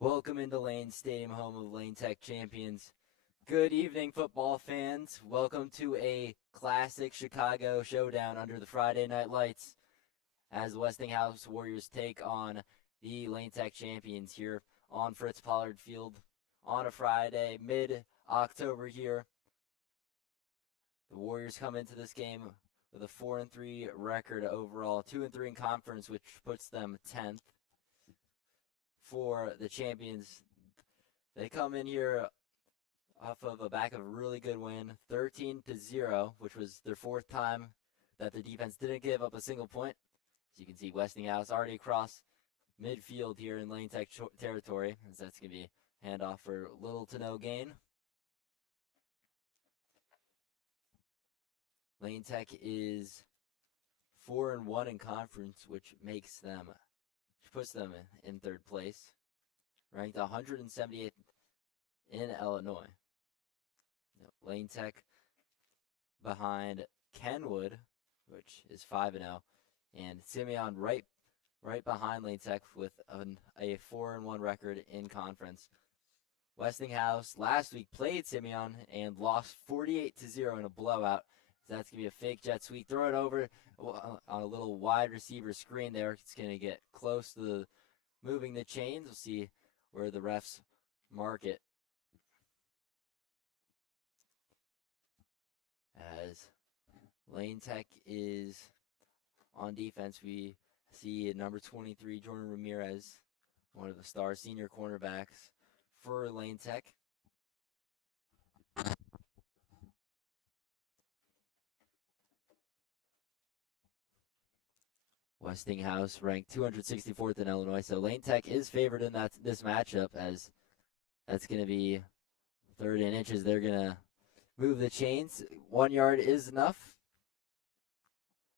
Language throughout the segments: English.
Welcome into Lane Stadium, home of Lane Tech champions. Good evening, football fans. Welcome to a classic Chicago showdown under the Friday night lights as the Westinghouse Warriors take on the Lane Tech champions here on Fritz Pollard Field on a Friday, mid-October here. The Warriors come into this game with a 4-3 record overall, 2-3 in conference, which puts them 10th. For the champions, they come in here off of a back of a really good win, 13-0, which was their fourth time that the defense didn't give up a single point. As you can see, Westinghouse already across midfield here in Lane Tech territory, as that's going to be handoff for little to no gain. Lane Tech is 4-1 in conference, which puts them in third place, ranked 178th in Illinois. Lane Tech behind Kenwood, which is 5-0, and Simeon right behind Lane Tech with a 4-1 record in conference. Westinghouse last week played Simeon and lost 48-0 in a blowout. So that's going to be a fake jet sweep. Throw it over on a little wide receiver screen there. It's going to get close to moving the chains. We'll see where the refs mark it. As Lane Tech is on defense, we see number 23, Jordan Ramirez, one of the star senior cornerbacks for Lane Tech. Westinghouse ranked 264th in Illinois, so Lane Tech is favored in this matchup, as that's going to be third and inches. They're going to move the chains. 1 yard is enough,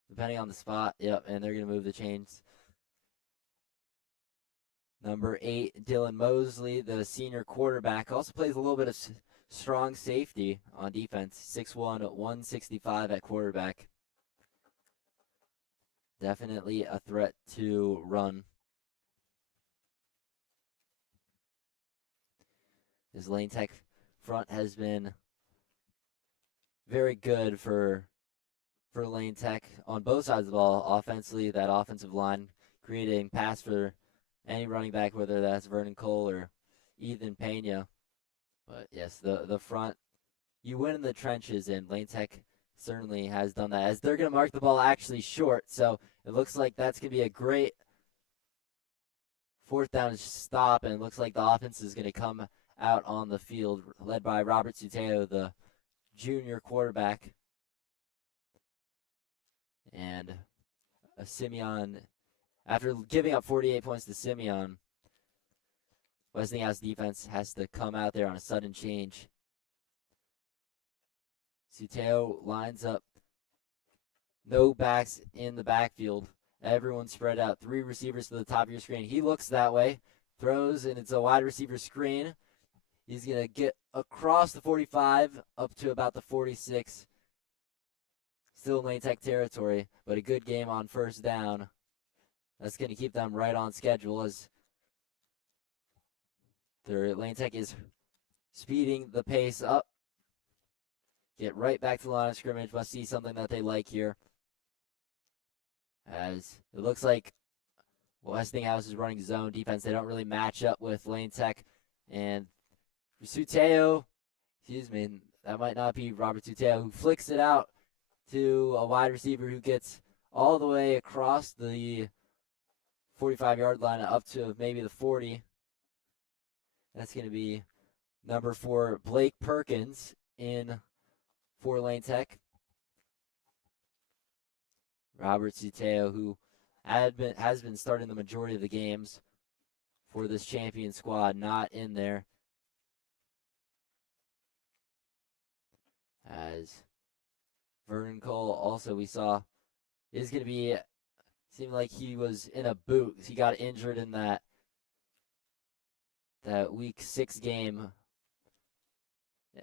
depending on the spot. Yep, and they're going to move the chains. Number 8, Dylan Mosley, the senior quarterback, also plays a little bit of strong safety on defense. 6'1", 165 at quarterback. Definitely a threat to run. This Lane Tech front has been very good for Lane Tech on both sides of the ball. Offensively, that offensive line creating pass for any running back, whether that's Vernon Cole or Ethan Pena. But yes, the front, you win in the trenches, and Lane Tech certainly has done that, as they're going to mark the ball actually short. So it looks like that's going to be a great fourth down stop, and it looks like the offense is going to come out on the field, led by Robert Suteo, the junior quarterback. And Simeon, after giving up 48 points to Simeon, Westinghouse defense has to come out there on a sudden change. Suteo lines up, no backs in the backfield. Everyone spread out. 3 receivers to the top of your screen. He looks that way, throws, and it's a wide receiver screen. He's going to get across the 45 up to about the 46. Still in Lane Tech territory, but a good game on first down. That's going to keep them right on schedule, as their Lane Tech is speeding the pace up. Get right back to the line of scrimmage. Must see something that they like here, as it looks like Westinghouse is running zone defense. They don't really match up with Lane Tech. And Suteo, that might not be Robert Suteo, who flicks it out to a wide receiver who gets all the way across the 45-yard line up to maybe the 40. That's going to be number 4, Blake Perkins, in for Lane Tech. Robert Suteo, who has been starting the majority of the games for this champion squad, not in there, as Vernon Cole also we saw is going to be, seemed like he was in a boot. He got injured in that week 6 game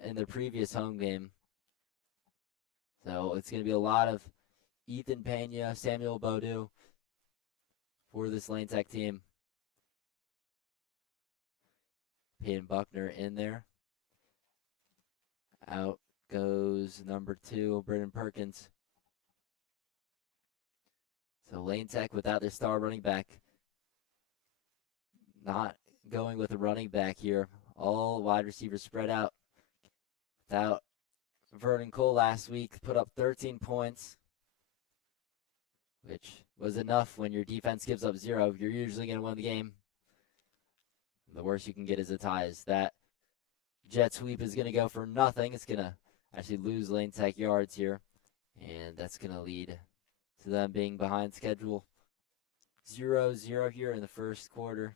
in their previous home game. So it's going to be a lot of Ethan Pena, Samuel Bodu for this Lane Tech team. Peyton Buckner in there. Out goes number 2, Brendan Perkins. So Lane Tech without their star running back. Not going with a running back here. All wide receivers spread out. Without Vernon Cole last week, put up 13 points, which was enough. When your defense gives up 0, you're usually going to win the game. The worst you can get is a tie. As that jet sweep is going to go for nothing. It's going to actually lose Lane Tech yards here, and that's going to lead to them being behind schedule. 0-0 here in the first quarter.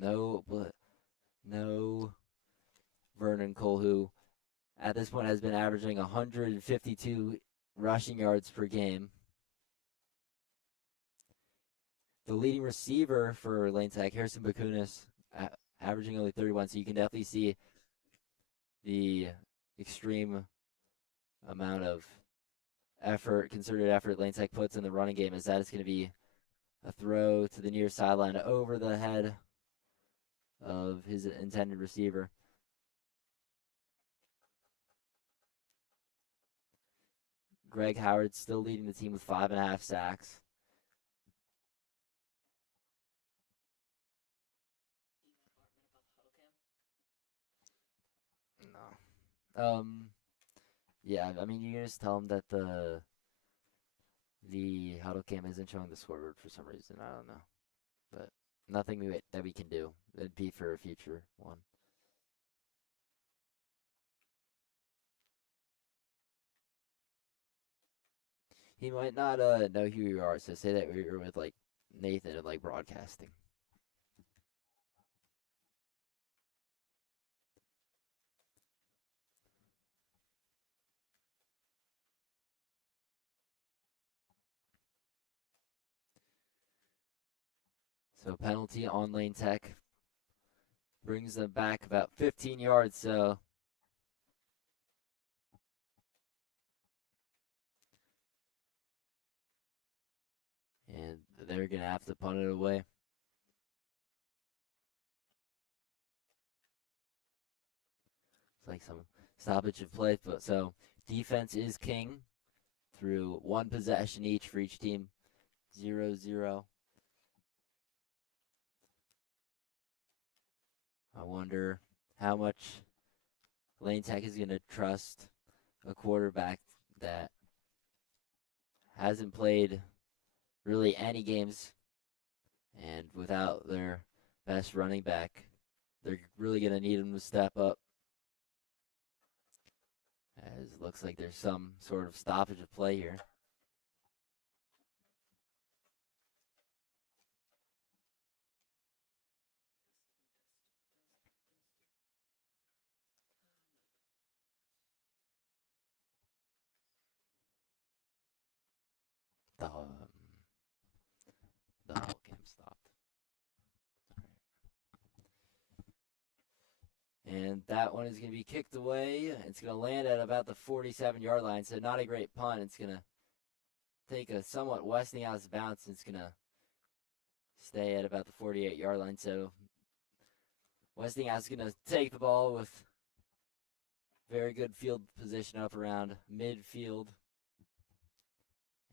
No Vernon Cole, who at this point has been averaging 152 rushing yards per game. The leading receiver for Lane Tech, Harrison Bakunis, averaging only 31, so you can definitely see the extreme amount of effort, concerted effort Lane Tech puts in the running game, as that is going to be a throw to the near sideline over the head of his intended receiver. Greg Howard still leading the team with 5.5 sacks. No. Yeah, I mean, you can just tell him that the huddle cam isn't showing the scoreboard for some reason. I don't know. But nothing that we can do. It'd be for a future one. He might not know who you are, so say that you're with like Nathan and like broadcasting. So penalty on Lane Tech brings them back about 15 yards. So and they're gonna have to punt it away. It's like some stoppage of play, but so defense is king through one possession each for each team. 0-0. I wonder how much Lane Tech is going to trust a quarterback that hasn't played really any games, and without their best running back, they're really going to need him to step up. As it looks like there's some sort of stoppage of play here. The huddle cam stopped. And that one is going to be kicked away. It's going to land at about the 47-yard line, so not a great punt. It's going to take a somewhat Westinghouse bounce. It's going to stay at about the 48-yard line. So Westinghouse is going to take the ball with very good field position up around midfield.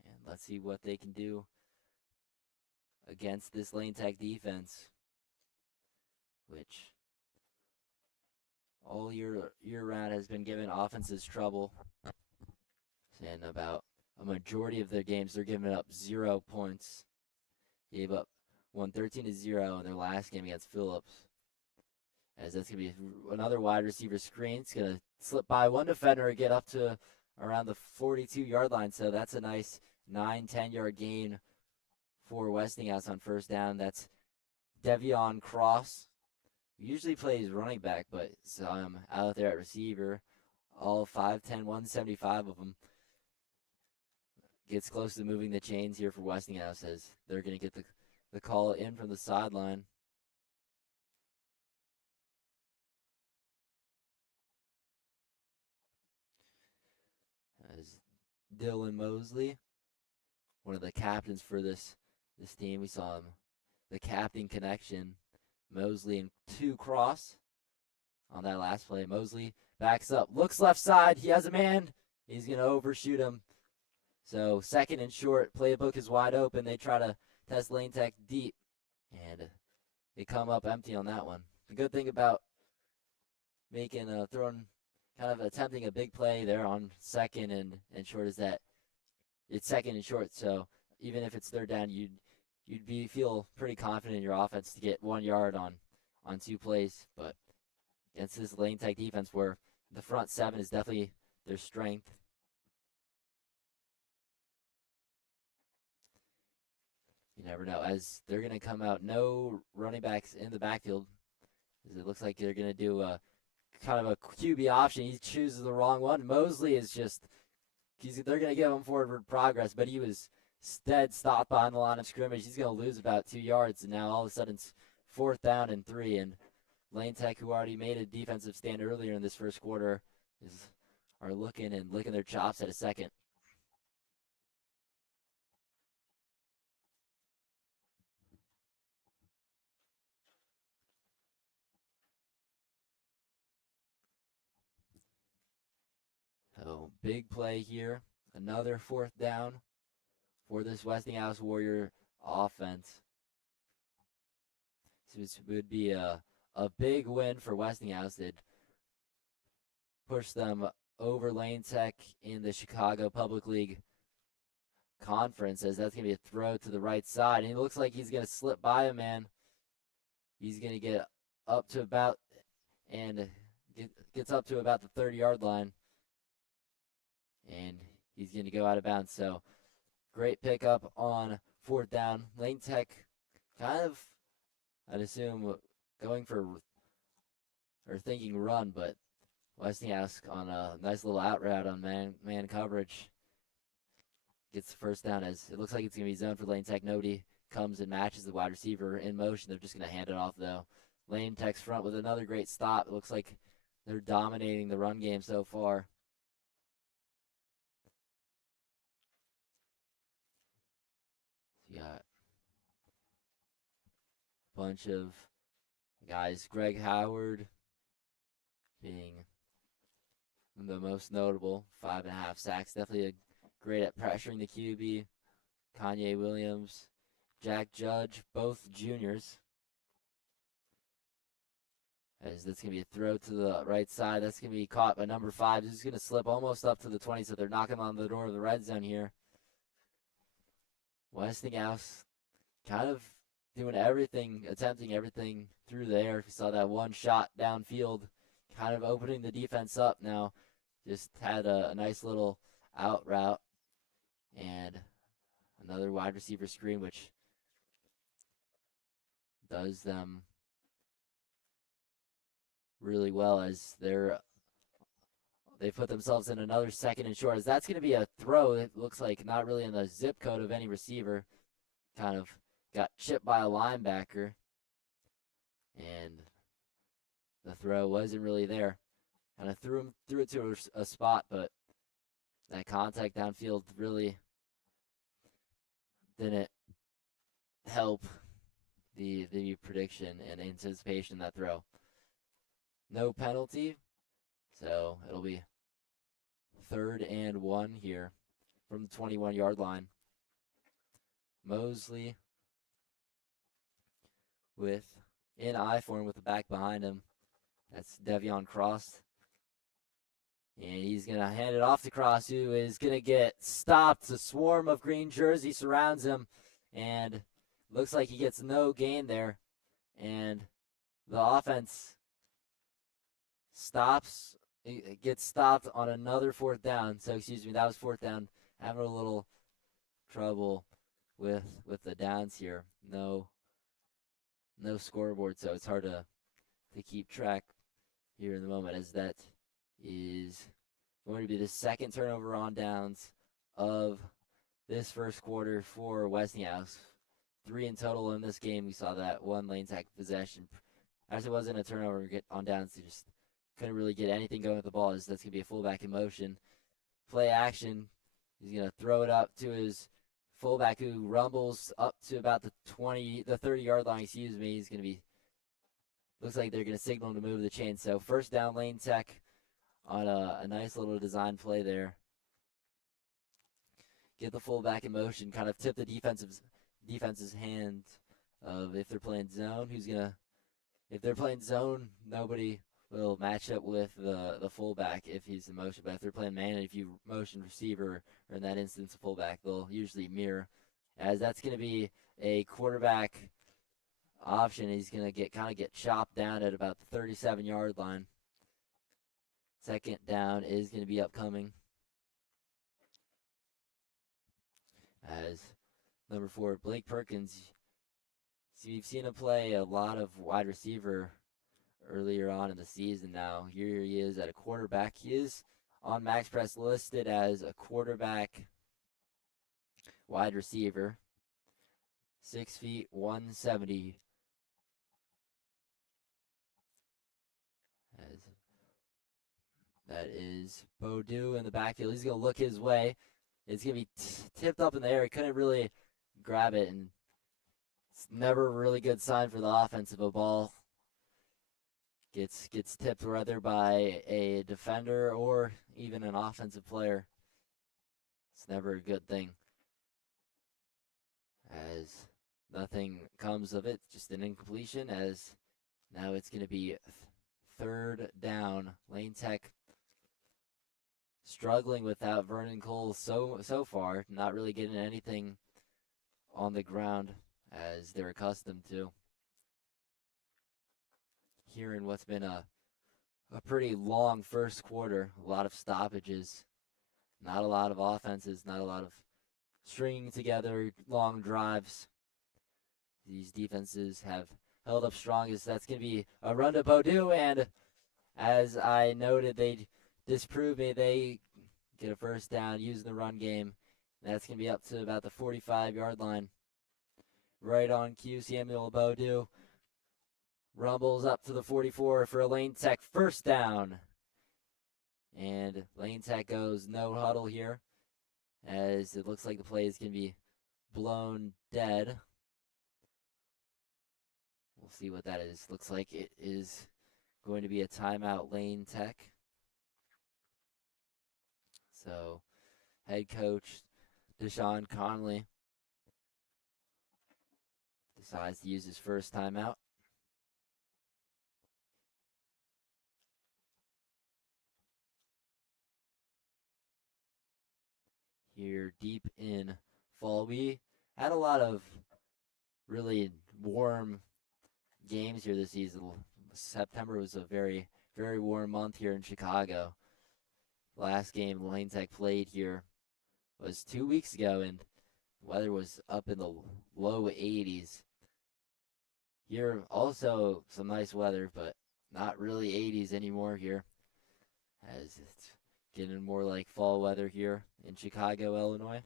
And let's see what they can do against this Lane Tech defense, which all year round has been giving offenses trouble. And about a majority of their games, they're giving up 0 points. Gave up 13-0 in their last game against Phillips. As that's going to be another wide receiver screen. It's going to slip by one defender and get up to around the 42-yard line. So that's a nice 9-10-yard gain for Westinghouse on first down. That's Devion Cross. Usually plays running back, but out there at receiver. All 5'10", 175 of them. Gets close to moving the chains here for Westinghouse, as they're going to get the call in from the sideline. As Dylan Mosley one of the captains for this team. We saw him, the captain connection, Mosley and 2 cross on that last play. Mosley backs up, looks left side. He has a man. He's going to overshoot him. So 2nd and short. Playbook is wide open. They try to test Lane Tech deep, and they come up empty on that one. The good thing about making throwing, kind of attempting a big play there on 2nd and short is that it's 2nd and short. So even if it's 3rd down, you'd feel pretty confident in your offense to get 1 yard on 2 plays. But against this Lane Tech defense, where the front 7 is definitely their strength, you never know. As they're going to come out, no running backs in the backfield. As it looks like they're going to do a kind of a QB option. He chooses the wrong one. Mosley is they're going to give him forward progress, but he was instead stopped behind the line of scrimmage. He's going to lose about 2 yards, and now all of a sudden it's 4th down and 3. And Lane Tech, who already made a defensive stand earlier in this first quarter, are looking and licking their chops at a 2nd. So big play here. Another 4th down for this Westinghouse Warrior offense. So this would be a big win for Westinghouse. It'd push them over Lane Tech in the Chicago Public League Conference, as that's going to be a throw to the right side. And it looks like he's going to slip by a man. He's going to get up to about, and gets up to about the 30-yard line. And he's going to go out of bounds. So great pickup on 4th down. Lane Tech kind of, I'd assume, going for or thinking run, but Westinghouse on a nice little out route on man coverage gets the 1st down, as it looks like it's going to be zone for Lane Tech. Nobody comes and matches the wide receiver in motion. They're just going to hand it off, though. Lane Tech's front with another great stop. It looks like they're dominating the run game so far. You got a bunch of guys. Greg Howard being the most notable, 5.5 sacks. Definitely great at pressuring the QB. Kanye Williams, Jack Judge, both juniors. As that's going to be a throw to the right side. That's going to be caught by number 5. This is going to slip almost up to the 20, so they're knocking on the door of the red zone here. Westinghouse kind of doing everything, attempting everything through the air. We saw that one shot downfield, kind of opening the defense up now. Just had a nice little out route and another wide receiver screen, which does them really well, as they put themselves in another 2nd and short. As that's going to be a throw. It looks like not really in the zip code of any receiver. Kind of got chipped by a linebacker, and the throw wasn't really there. Kind of threw it to a spot, but that contact downfield really didn't help the prediction and anticipation of that throw. No penalty, so it'll be 3rd and 1 here from the 21-yard line. Mosley with in I form with the back behind him. That's Devion Cross. And he's going to hand it off to Cross, who is going to get stopped. A swarm of green jerseys surrounds him, and looks like he gets no gain there. And the offense gets stopped on another 4th down. So, excuse me, that was 4th down. Having a little trouble with the downs here. No scoreboard, so it's hard to keep track here in the moment, as that is going to be the 2nd turnover on downs of this first quarter for Westinghouse. 3 in total in this game. We saw that one Lane Tech possession. Actually, wasn't a turnover on downs. They just couldn't really get anything going with the ball. That's going to be a fullback in motion. Play action. He's going to throw it up to his fullback who rumbles up to about the 30-yard line, excuse me. He's going to be, looks like they're going to signal to move the chain. So first down, Lane Tech on a nice little design play there. Get the fullback in motion, kind of tip the defense's hand of if they're playing zone, if they're playing zone, nobody will match up with the fullback if he's in motion. But if they're playing man, if you motion receiver, or in that instance a fullback, they'll usually mirror. As that's going to be a quarterback option. He's going to get chopped down at about the 37-yard line. Second down is going to be upcoming. As number 4, Blake Perkins, we've seen him play a lot of wide receiver earlier on in the season now. Here he is at a quarterback. He is on Max Press listed as a quarterback wide receiver. 6 feet, 170. As that is Beaudue in the backfield. He's going to look his way. It's going to be tipped up in the air. He couldn't really grab it, and it's never a really good sign for the offense if a ball gets tipped rather by a defender or even an offensive player. It's never a good thing. As nothing comes of it, just an incompletion, as now it's going to be third down. Lane Tech struggling without Vernon Cole so far, not really getting anything on the ground as they're accustomed to. Here in what's been a pretty long first quarter, a lot of stoppages, not a lot of offenses, not a lot of stringing together long drives. These defenses have held up strongest. That's going to be a run to Beaudue, and as I noted, they disproved me. They get a first down using the run game. That's going to be up to about the 45-yard line. Right on cue, Samuel Beaudue rumbles up to the 44 for a Lane Tech first down. And Lane Tech goes no huddle here, as it looks like the play is going to be blown dead. We'll see what that is. Looks like it is going to be a timeout, Lane Tech. So, head coach Deshaun Conley decides to use his first timeout. Here deep in fall, we had a lot of really warm games here this season. September was a very, very warm month here in Chicago. Last game Lane Tech played here was 2 weeks ago, and the weather was up in the low 80s. Here also some nice weather, but not really 80s anymore here, as it's getting more like fall weather here in Chicago, Illinois.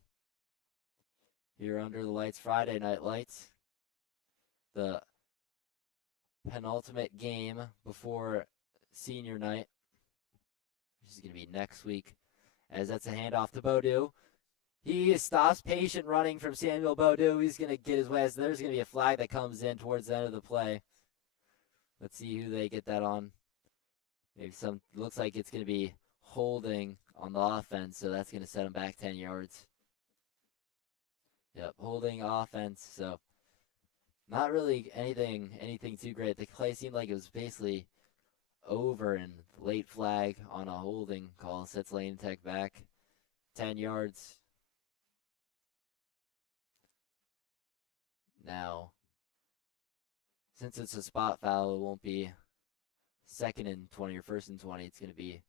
Here under the lights, Friday night lights, the penultimate game before senior night, which is going to be next week, as that's a handoff to Beaudue. He stops patient running from Samuel Beaudue. He's going to get his way. So there's going to be a flag that comes in towards the end of the play. Let's see who they get that on. Maybe looks like it's going to be holding on the offense, so that's going to set him back 10 yards. Yep, holding offense, so not really anything too great. The play seemed like it was basically over, and late flag on a holding call sets Lane Tech back 10 yards. Now, since it's a spot foul, it won't be 2nd and 20 or 1st and 20. It's going to be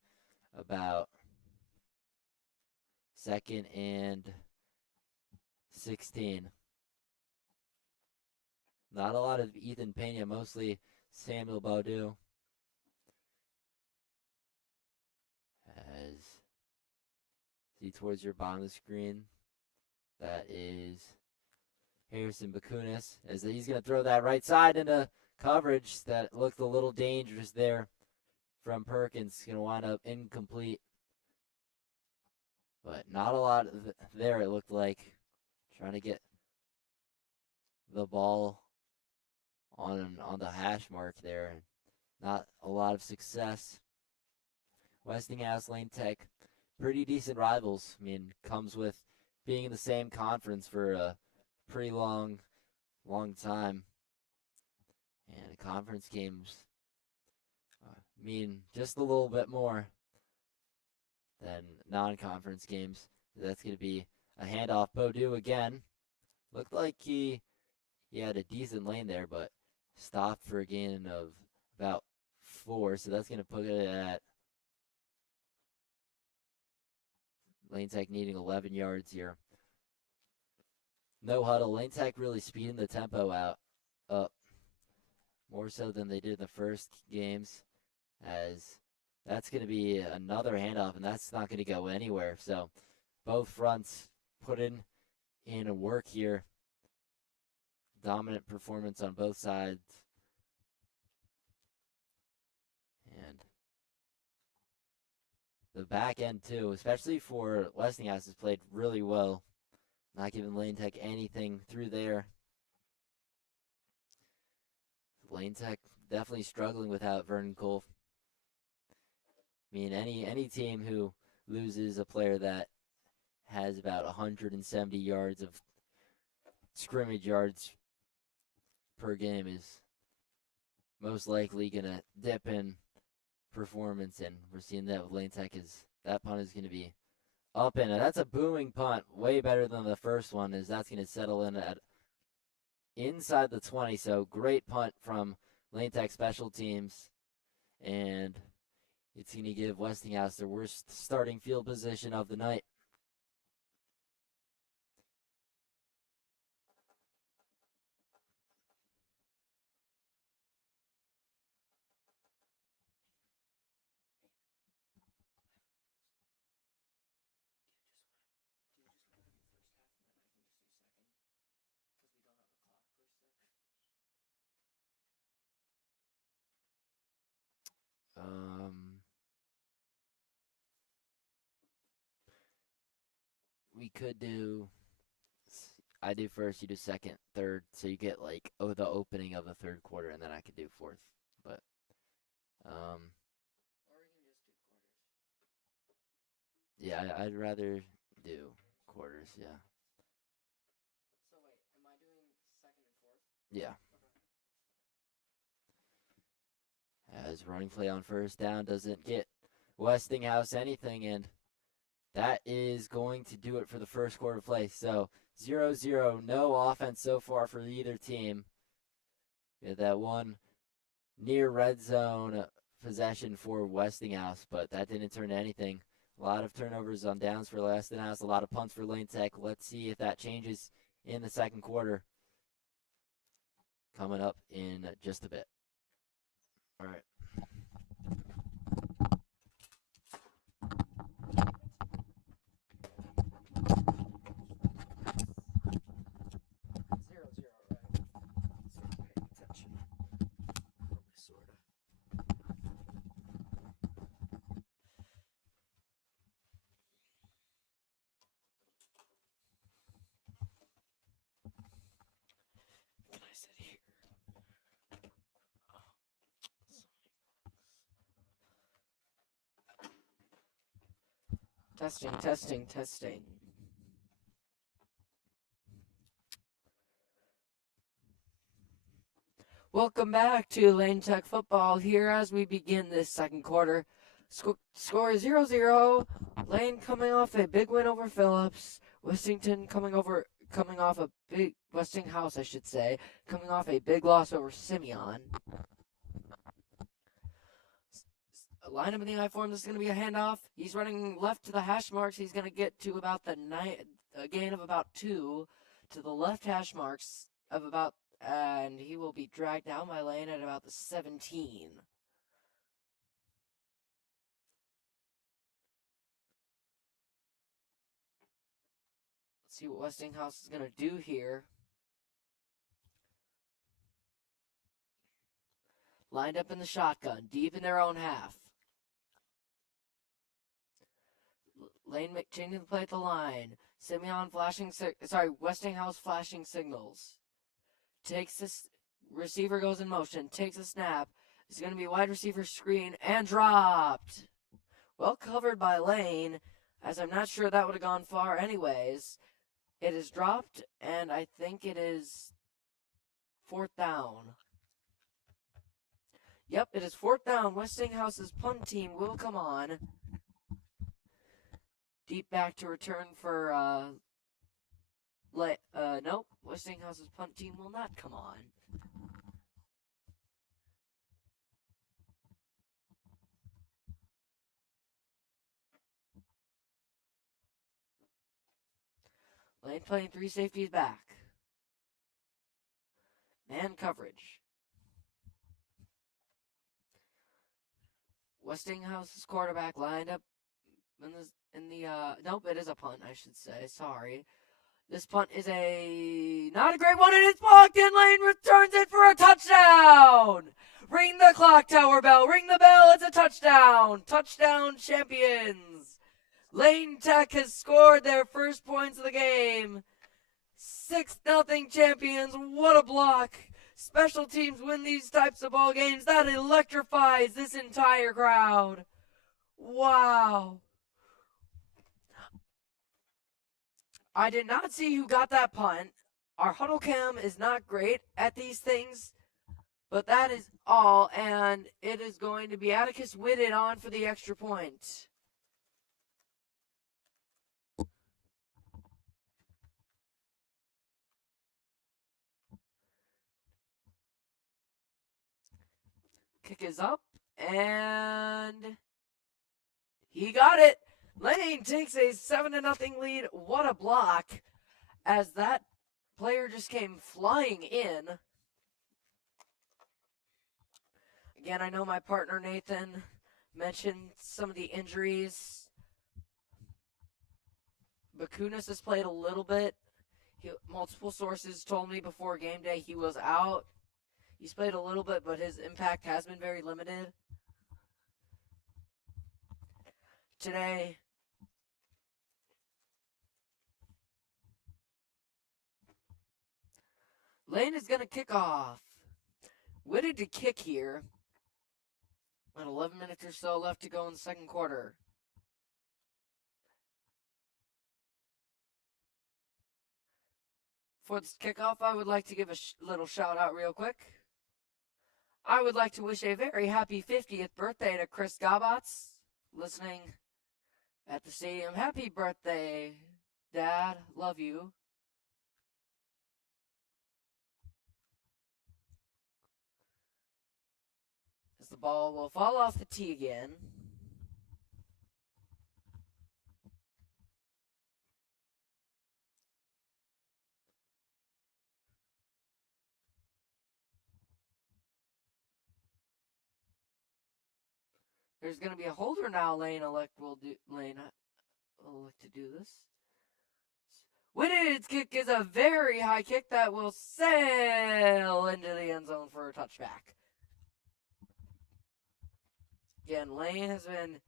about 2nd and 16. Not a lot of Ethan Pena, mostly Samuel Beaudue. As see towards your bottom of the screen, that is Harrison Bakunis, as he's going to throw that right side into coverage that looked a little dangerous there from Perkins. Going to wind up incomplete. But not a lot there, it looked like. trying to get the ball on the hash mark there. Not a lot of success. Westinghouse, Lane Tech, pretty decent rivals. I mean, comes with being in the same conference for a pretty long time. And conference games mean just a little bit more than non-conference games. That's going to be a handoff. Bodou again. Looked like he had a decent lane there, but stopped for a gain of about 4. So that's going to put it at Lane Tech needing 11 yards here. No huddle. Lane Tech really speeding the tempo up more so than they did in the first games, as that's going to be another handoff, and that's not going to go anywhere. So both fronts put in a work here. Dominant performance on both sides. And the back end, too, especially for Westinghouse, has played really well. Not giving Lane Tech anything through there. Lane Tech definitely struggling without Vernon Cole. I mean, any team who loses a player that has about 170 yards of scrimmage yards per game is most likely going to dip in performance, and we're seeing that with Lane Tech. That punt is going to be up in. That's a booming punt, way better than the first one, as that's going to settle in at inside the 20. So great punt from Lane Tech special teams, and it's going to give Westinghouse their worst starting field position of the night. We could do. I do first, you do second, third, so you get like the opening of the third quarter, and then I could do fourth. But yeah, I'd rather do quarters. Yeah. So wait, am I doing second and fourth? Yeah. As running play on first down doesn't get Westinghouse anything, and that is going to do it for the first quarter play. So 0-0, no offense so far for either team. We had that one near red zone possession for Westinghouse, but that didn't turn to anything. A lot of turnovers on downs for Westinghouse, a lot of punts for Lane Tech. Let's see if that changes in the second quarter. Coming up in just a bit. All right. Testing. Welcome back to Lane Tech Football here as we begin this second quarter. Score 0-0. Lane coming off a big win over Phillips. Westinghouse, I should say, coming off a big loss over Simeon. Line up in the I form. This is going to be a handoff. He's running left to the hash marks. He's going to get to about a gain of about 2 to the left hash marks of about, and he will be dragged down by Lane at about the 17. Let's see what Westinghouse is going to do here. Lined up in the shotgun, deep in their own half. Lane changing the play at the line. Westinghouse flashing signals. Takes this. Receiver goes in motion. Takes a snap. It's going to be wide receiver screen and dropped. Well covered by Lane, as I'm not sure that would have gone far anyways. It is dropped, and I think it is 4th down. Yep, it is 4th down. Westinghouse's punt team will come on. Deep back to return for, nope. Westinghouse's punt team will not come on. Lane playing 3 safeties back. Man coverage. Westinghouse's quarterback lined up nope, it is a punt, I should say. Sorry. This punt is not a great one, and it's blocked, and Lane returns it for a touchdown! Ring the clock tower bell. Ring the bell. It's a touchdown. Touchdown champions. Lane Tech has scored their first points of the game. 6-0 champions. What a block. Special teams win these types of ball games. That electrifies this entire crowd. Wow. I did not see who got that punt. Our huddle cam is not great at these things, but that is all, and it is going to be Atticus Whitted on for the extra point. Kick is up, and he got it. Lane takes a 7-0 lead. What a block, as that player just came flying in. Again, I know my partner Nathan mentioned some of the injuries. Bakunis has played a little bit. Multiple sources told me before game day he was out. He's played a little bit, but his impact has been very limited. Today, Lane is going to kick off. Whitted to kick here. And 11 minutes or so left to go in the second quarter. For this kickoff, I would like to give a little shout out real quick. I would like to wish a very happy 50th birthday to Chris Gabatz, listening at the stadium. Happy birthday, Dad. Love you. As the ball will fall off the tee again. There's going to be a holder now. Lane will elect to do this. Whitted's kick is a very high kick that will sail into the end zone for a touchback. Again, Lane has been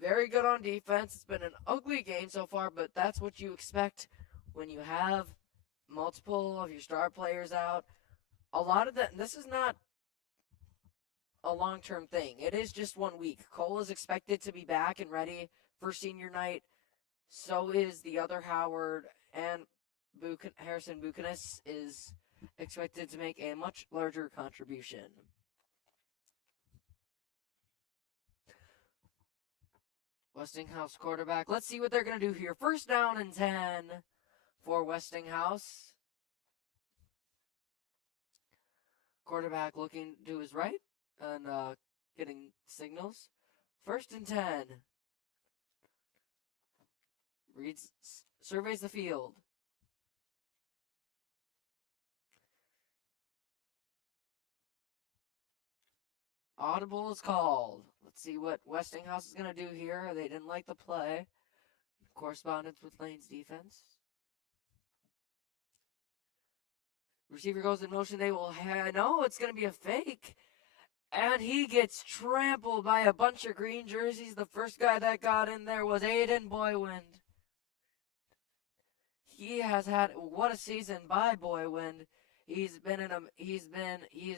very good on defense. It's been an ugly game so far, but that's what you expect when you have multiple of your star players out. A lot of that, this is not a long-term thing. It is just 1 week. Cole is expected to be back and ready for senior night. So is the other Howard, and Harrison Buchanan is expected to make a much larger contribution. Westinghouse quarterback. Let's see what they're going to do here. 1st down and 10 for Westinghouse. Quarterback looking to his right and getting signals. 1st and 10. Surveys the field. Audible is called. Let's see what Westinghouse is going to do here. They didn't like the play. Correspondence with Lane's defense. Receiver goes in motion. They will no, it's going to be a fake. And he gets trampled by a bunch of green jerseys. The first guy that got in there was Aiden Boywind. He has had what a season by Boywind. He's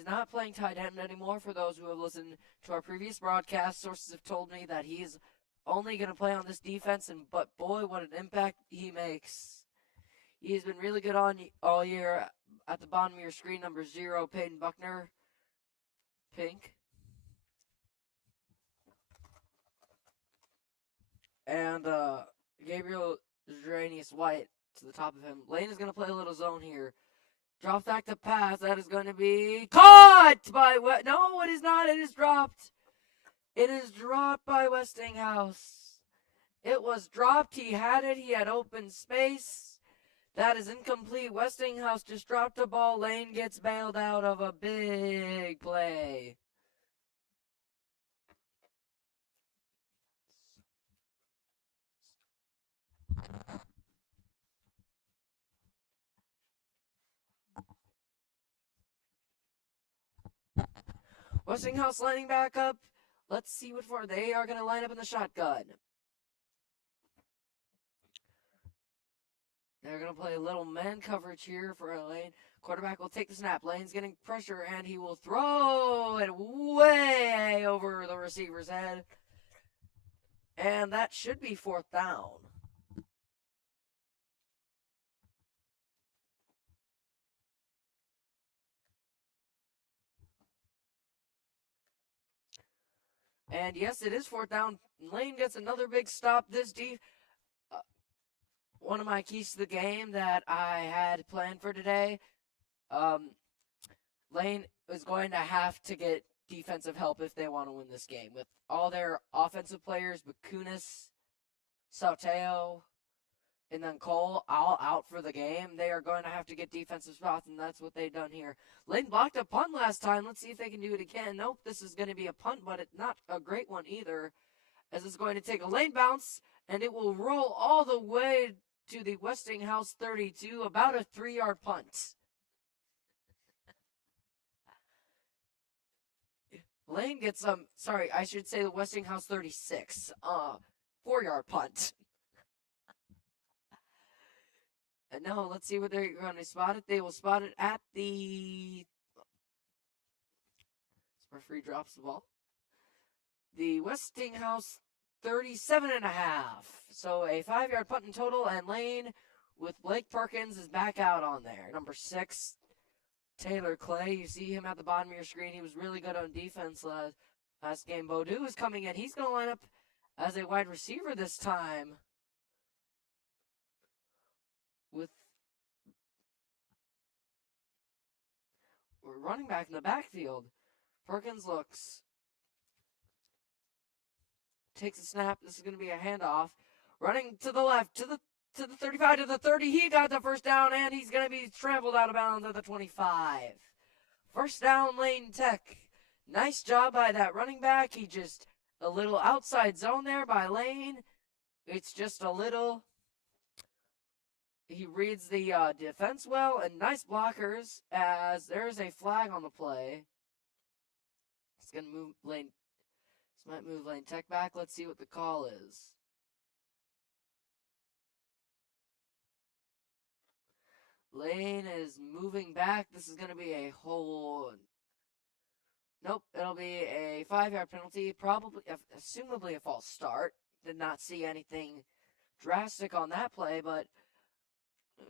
not playing tight end anymore. For those who have listened to our previous broadcast, sources have told me that he's only going to play on this defense, but boy, what an impact he makes. He's been really good all year. At the bottom of your screen, number 0, Peyton Buckner, pink. And Gabriel Geranius White to the top of him. Lane is going to play a little zone here. Drops back to pass. That is going to be caught by no, it is not. It is dropped. It is dropped by Westinghouse. It was dropped. He had it. He had open space. That is incomplete. Westinghouse just dropped the ball. Lane gets bailed out of a big play. Westinghouse lining back up. Let's see what for. They are going to line up in the shotgun. They're going to play a little man coverage here for Lane. Quarterback will take the snap. Lane's getting pressure, and he will throw it way over the receiver's head. And that should be 4th down. And yes, it is 4th down. Lane gets another big stop. One of my keys to the game that I had planned for today. Lane is going to have to get defensive help if they want to win this game. With all their offensive players, Bakunis, Sauteo, and then Cole all out for the game, they are going to have to get defensive spots, and that's what they've done here. Lane blocked a punt last time. Let's see if they can do it again. Nope, this is going to be a punt, but it's not a great one either, as it's going to take a lane bounce, and it will roll all the way to the Westinghouse 32, about a 3-yard punt. Lane gets I should say the Westinghouse 36, 4-yard punt. And now let's see what they're going to spot it. They will spot it at the. Referee drops the ball. The Westinghouse 37.5. So a 5-yard punt in total, and Lane with Blake Perkins is back out on there. Number 6, Taylor Clay. You see him at the bottom of your screen. He was really good on defense last game. Bodou is coming in. He's going to line up as a wide receiver this time. With running back in the backfield. Perkins looks. Takes a snap. This is going to be a handoff. Running to the left, to the 35, to the 30. He got the first down, and he's going to be trampled out of bounds at the 25. First down, Lane Tech. Nice job by that running back. He just a little outside zone there by Lane. It's just a little. He reads the defense well, and nice blockers as there's a flag on the play. It's going to move Lane. This might move Lane Tech back. Let's see what the call is. Lane is moving back. This is going to be a hold. Nope, it'll be a 5-yard penalty. Probably, assumably a false start. Did not see anything drastic on that play, but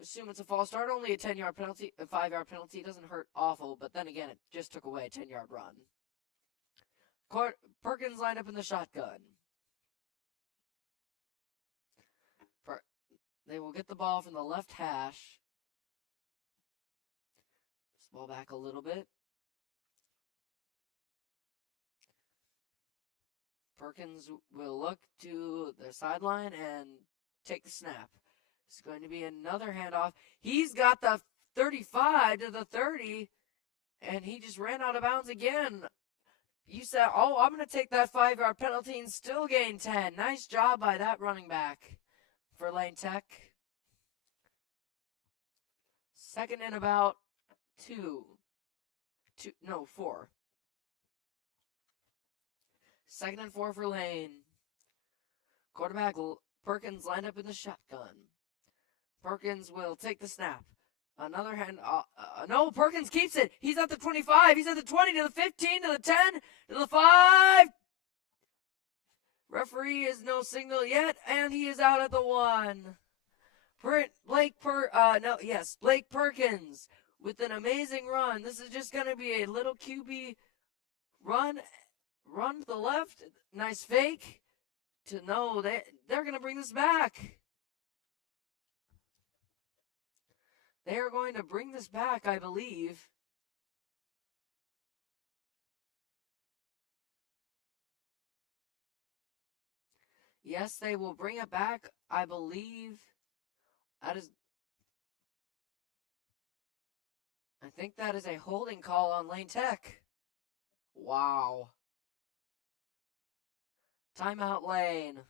assume it's a false start. Only a 10-yard penalty, a 5-yard penalty. Doesn't hurt awful, but then again, it just took away a 10-yard run. Perkins lined up in the shotgun. They will get the ball from the left hash. This ball back a little bit. Perkins will look to the sideline and take the snap. It's going to be another handoff. He's got the 35 to the 30, and he just ran out of bounds again. You said, oh, I'm going to take that 5-yard penalty and still gain 10. Nice job by that running back for Lane Tech. Second and about 4. 2nd and 4 for Lane. Quarterback Perkins lined up in the shotgun. Perkins will take the snap. Another hand. No, Perkins keeps it. He's at the 25. He's at the 20, to the 15, to the 10, to the 5. Referee is no signal yet, and he is out at the 1. Blake Perkins with an amazing run. This is just going to be a little QB run to the left. Nice fake. They're going to bring this back. They are going to bring this back, I believe. Yes, they will bring it back, I believe. I think that is a holding call on Lane Tech. Wow. Timeout Lane.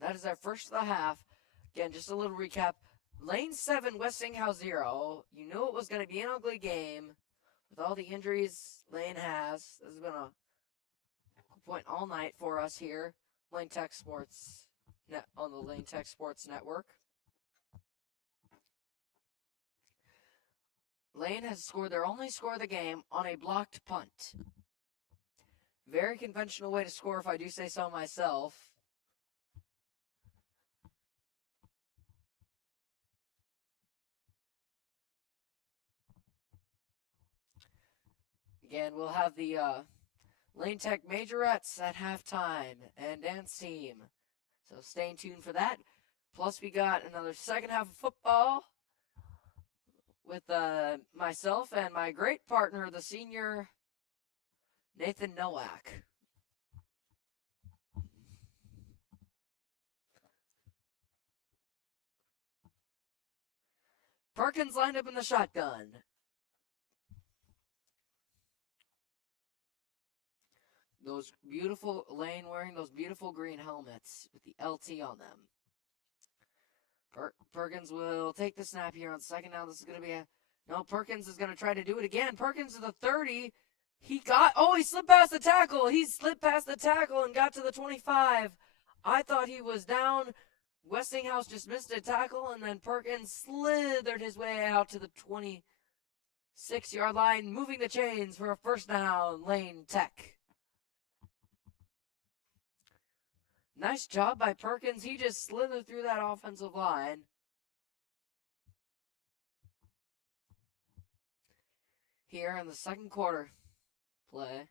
That is our first of the half. Again, just a little recap. Lane 7, Westinghouse 0. You knew it was going to be an ugly game with all the injuries Lane has. This has been a point all night for us here. Lane Tech Sports on the Lane Tech Sports Network. Lane has scored their only score of the game on a blocked punt. Very conventional way to score, if I do say so myself. Again, we'll have the Lane Tech Majorettes at halftime and dance team. So stay tuned for that. Plus, we got another second half of football with myself and my great partner, the senior Nathan Nowak. Perkins lined up in the shotgun. Those beautiful Lane wearing those beautiful green helmets with the LT on them. Perkins will take the snap here on second down. This is going to be Perkins is going to try to do it again. Perkins to the 30. He slipped past the tackle. He slipped past the tackle and got to the 25. I thought he was down. Westinghouse just missed a tackle, and then Perkins slithered his way out to the 26-yard line, moving the chains for a first down, Lane Tech. Nice job by Perkins. He just slithered through that offensive line. Here in the second quarter play.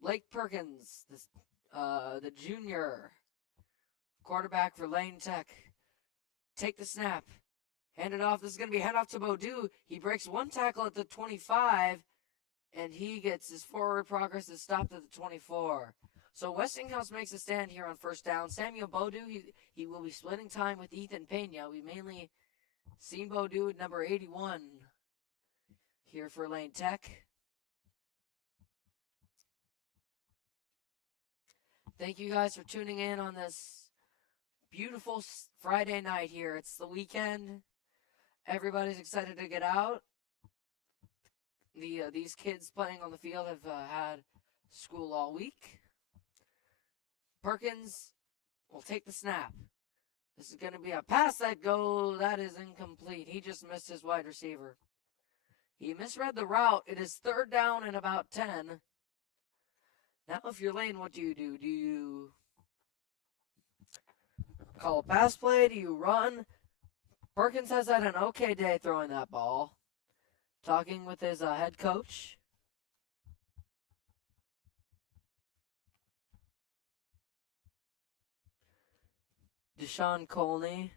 Blake Perkins, the junior quarterback for Lane Tech. Take the snap. Hand it off. This is going to be hand off to Beaudou. He breaks one tackle at the 25. And he gets his forward progress is stopped at the 24. So Westinghouse makes a stand here on first down. Samuel Beaudou, he will be splitting time with Ethan Pena. We mainly seen Beaudou at number 81 here for Lane Tech. Thank you guys for tuning in on this beautiful Friday night here. It's the weekend. Everybody's excited to get out. These kids playing on the field have had school all week. Perkins will take the snap. This is going to be a pass that is incomplete. He just missed his wide receiver. He misread the route. It is third down and about 10. Now if you're Lane, what do you do? Do you call a pass play? Do you run? Perkins has had an okay day throwing that ball. Talking with his head coach. Deshaun Colney.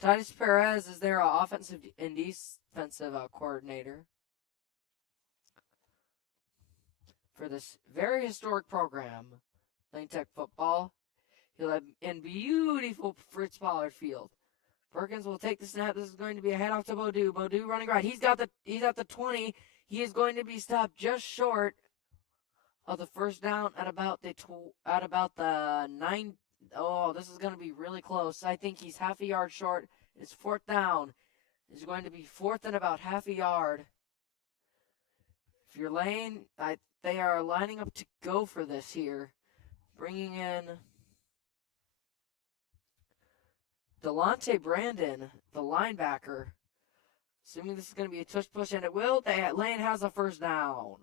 Titus Perez is their offensive and defensive coordinator for this very historic program, Lane Tech football. He'll have in beautiful Fritz Pollard Field. Perkins will take the snap. This is going to be a handoff to Beaudou. Beaudou running right. He's at the 20. He is going to be stopped just short of the first down at about the 9. Oh, this is going to be really close. I think he's half a yard short. It's fourth down. is going to be fourth and about half a yard. If you're Lane, they are lining up to go for this here. Bringing in Delonte Brandon, the linebacker. Assuming this is going to be a tush push, and it will. Lane has a first down.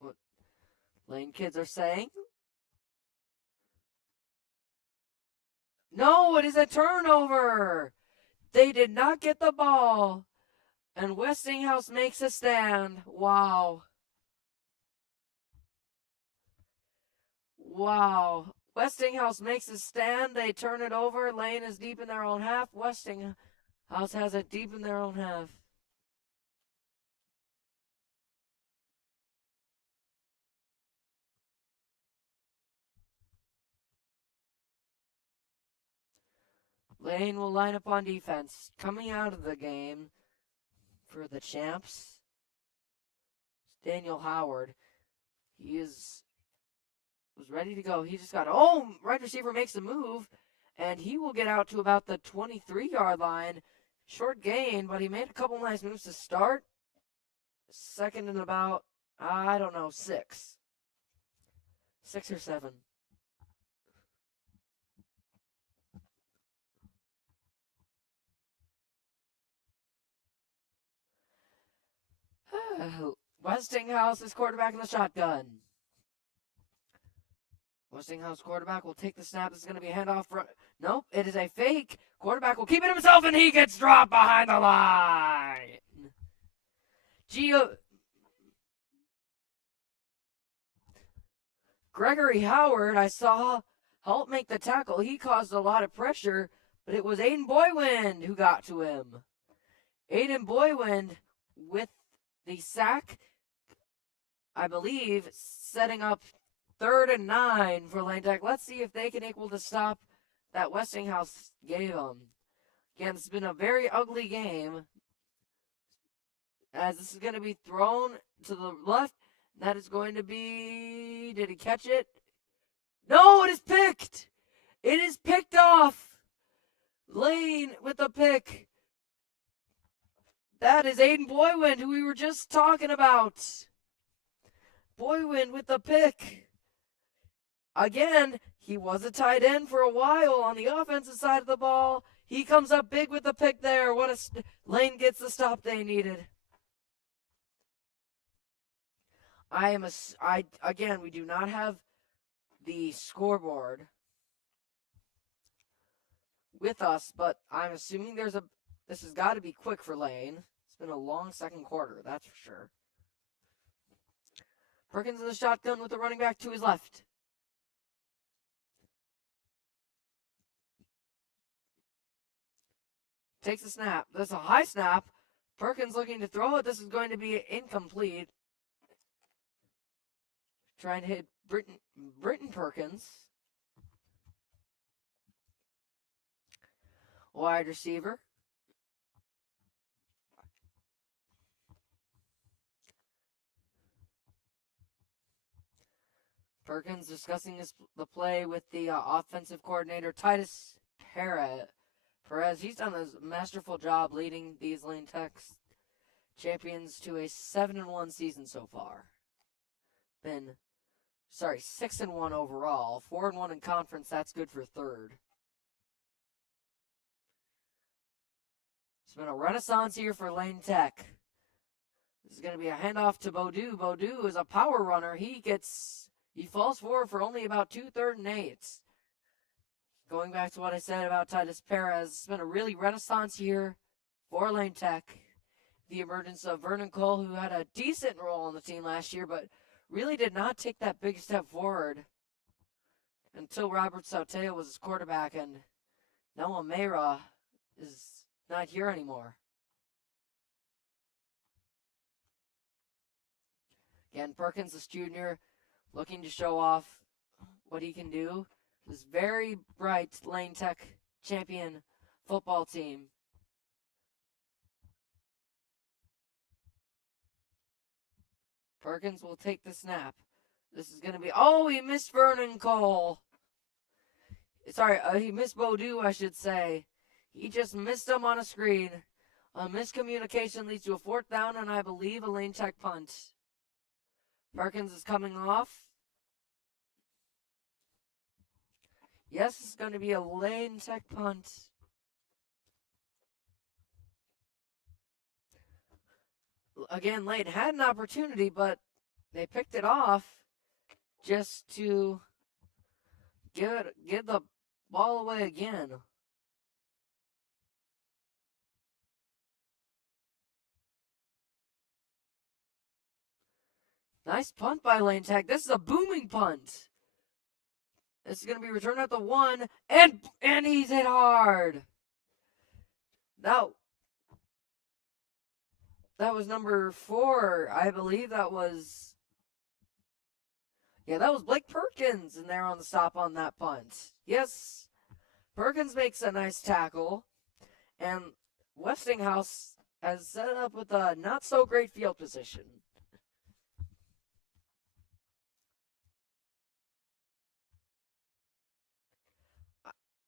What Lane kids are saying? No, it is a turnover. They did not get the ball. And Westinghouse makes a stand. Wow. Wow. Westinghouse makes a stand. They turn it over. Lane is deep in their own half. Westinghouse has it deep in their own half. Lane will line up on defense. Coming out of the game for the champs, Daniel Howard. He was ready to go. He just got right receiver makes a move, and he will get out to about the 23-yard line. Short gain, but he made a couple nice moves to start. Second and about, I don't know, 6 or 7. Westinghouse is quarterback in the shotgun. Westinghouse quarterback will take the snap. This is going to be a handoff. Nope, it is a fake. Quarterback will keep it himself, and he gets dropped behind the line. Gregory Howard, I saw, help make the tackle. He caused a lot of pressure, but it was Aiden Boywind who got to him. Aiden Boywind with the sack, I believe, setting up 3rd and 9 for Lane Tech. Let's see if they can equal the stop that Westinghouse gave them. Again, it's been a very ugly game, as this is going to be thrown to the left. That is going to be... Did he catch it? No, it is picked! It is picked off! Lane with the pick. That is Aiden Boywind, who we were just talking about. Boywind with the pick. Again, he was a tight end for a while on the offensive side of the ball. He comes up big with the pick there. Lane gets the stop they needed. Again, we do not have the scoreboard with us, but I'm assuming this has got to be quick for Lane. It's been a long second quarter, that's for sure. Perkins in the shotgun with the running back to his left. Takes a snap. This is a high snap. Perkins looking to throw it. This is going to be incomplete. Trying to hit Britton Perkins. Wide receiver. Perkins discussing the play with the offensive coordinator, Titus Perez. He's done a masterful job leading these Lane Tech champions to a 7-1 season so far. 6-1 overall. 4-1 in conference. That's good for third. It's been a renaissance here for Lane Tech. This is going to be a handoff to Beaudou. Beaudou is a power runner. He falls forward for only about 2 3rd and 8s. Going back to what I said about Titus Perez, it's been a really renaissance year for Lane Tech. The emergence of Vernon Cole, who had a decent role on the team last year, but really did not take that big step forward until Robert Sauteo was his quarterback, and Noah Mayra is not here anymore. Again, Perkins, this junior, looking to show off what he can do. This very bright Lane Tech champion football team. Perkins will take the snap. This is going to be... he missed Vernon Cole. Sorry, he missed Bodu, I should say. He just missed him on a screen. A miscommunication leads to a 4th down, and I believe a lane check punt. Perkins is coming off. Yes, it's going to be a lane check punt. Again, Lane had an opportunity, but they picked it off just to give the ball away again. Nice punt by Lane Tech. This is a booming punt. This is going to be returned at the 1, and he's hit hard. That was number 4. I believe that was... Yeah, that was Blake Perkins in there on the stop on that punt. Yes, Perkins makes a nice tackle, and Westinghouse has set it up with a not-so-great field position.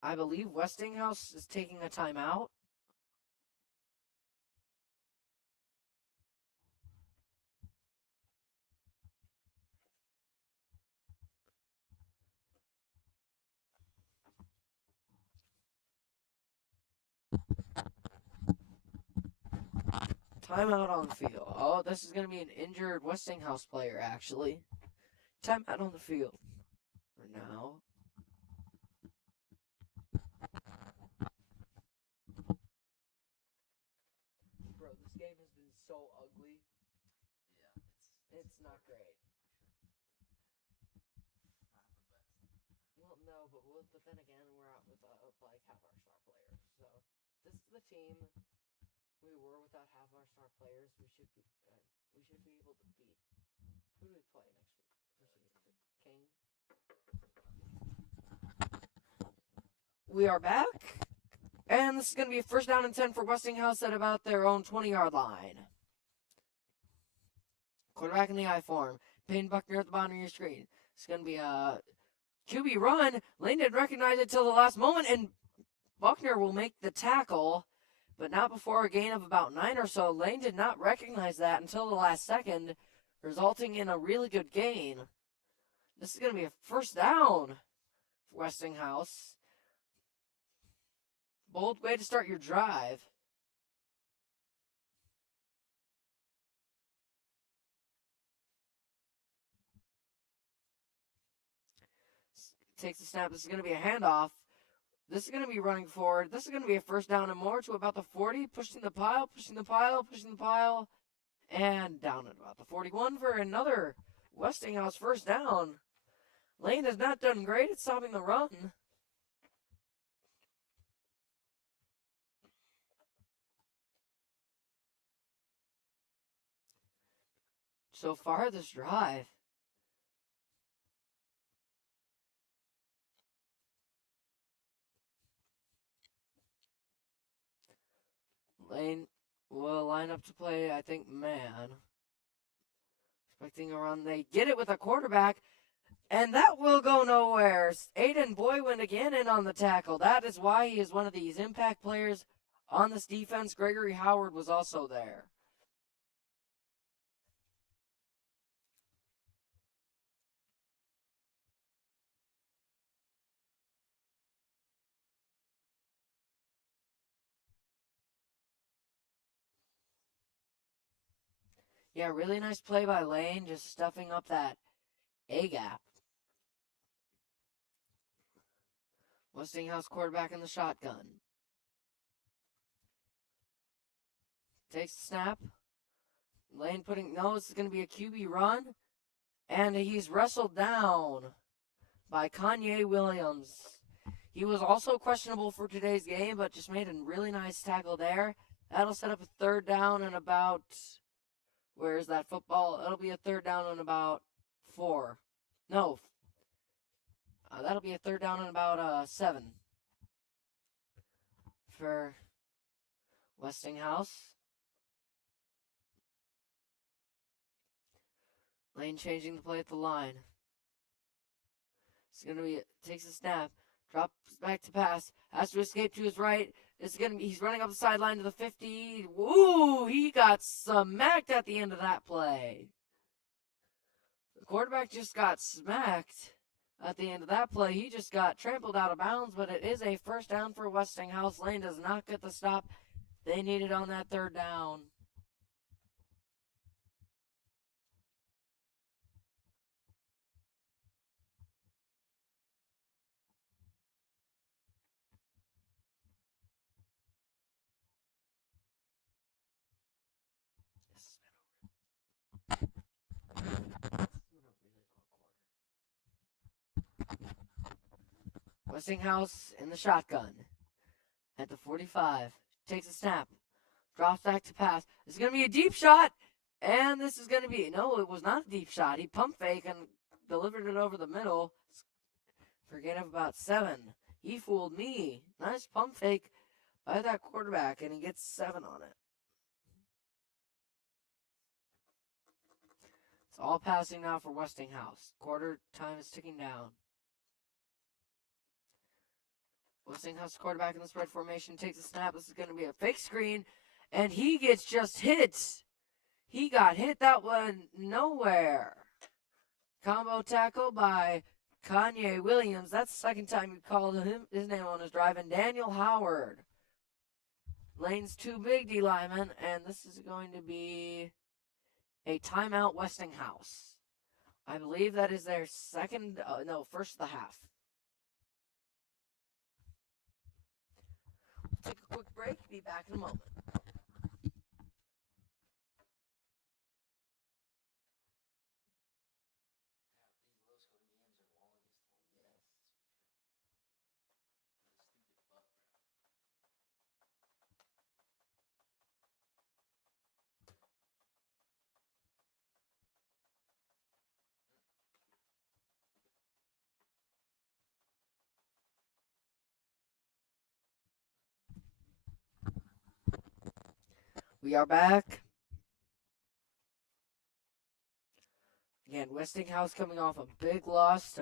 I believe Westinghouse is taking a timeout. Timeout on the field. Oh, this is going to be an injured Westinghouse player, actually. Timeout on the field. For now. Bro, this game has been so ugly. Yeah, It's not great. Well, no, but then again, we're out with like half our star players. So this is the team we were without half our star players. We should be able to beat. Who do we play next week? King. We are back, and this is going to be a 1st down and 10 for Westinghouse at about their own 20-yard line. Quarterback in the I form. Payne Buckner at the bottom of your screen. It's going to be a QB run. Lane didn't recognize it till the last moment, and Buckner will make the tackle, but not before a gain of about 9 or so. Lane did not recognize that until the last second, resulting in a really good gain. This is going to be a 1st down for Westinghouse. Bold way to start your drive. Takes the snap. This is going to be a handoff. This is going to be running forward. This is going to be a 1st down and more to about the 40. Pushing the pile, and down at about the 41 for another Westinghouse 1st down. Lane has not done great at stopping the run. So far this drive. Lane will line up to play, I think, man. Expecting a run. They get it with a quarterback, and that will go nowhere. Aiden Boywind again in on the tackle. That is why he is one of these impact players on this defense. Gregory Howard was also there. Yeah, really nice play by Lane, just stuffing up that A gap. Westinghouse quarterback in the shotgun. Takes the snap. Lane no, it's going to be a QB run. And he's wrestled down by Kanye Williams. He was also questionable for today's game, but just made a really nice tackle there. That'll set up a 3rd down and about... Where's that football? It'll be a 3rd down and about 4. No. That'll be a 3rd down and about 7. For Westinghouse. Lane changing the play at the line. It's going to be... Takes a snap. Drops back to pass. Has to escape to his right. He's running up the sideline to the 50. Woo! He got smacked at the end of that play. The quarterback just got smacked at the end of that play. He just got trampled out of bounds, but it is a first down for Westinghouse. Lane does not get the stop they needed on that third down. Westinghouse in the shotgun at the 45. Takes a snap. Drops back to pass. It's going to be a deep shot. And this is going to be... No, it was not a deep shot. He pump fake and delivered it over the middle. Forget about 7. He fooled me. Nice pump fake by that quarterback. And he gets 7 on it. It's all passing now for Westinghouse. Quarter time is ticking down. Westinghouse quarterback in the spread formation takes a snap. This is going to be a fake screen. And he gets just hit. He got hit that one nowhere. Combo tackle by Kanye Williams. That's the second time you called his name on his drive. And Daniel Howard. Lane's 2 big D linemen. And this is going to be a timeout Westinghouse. I believe that is their first of the half. Take a quick break. Be back in a moment. We are back. Again, Westinghouse coming off a big loss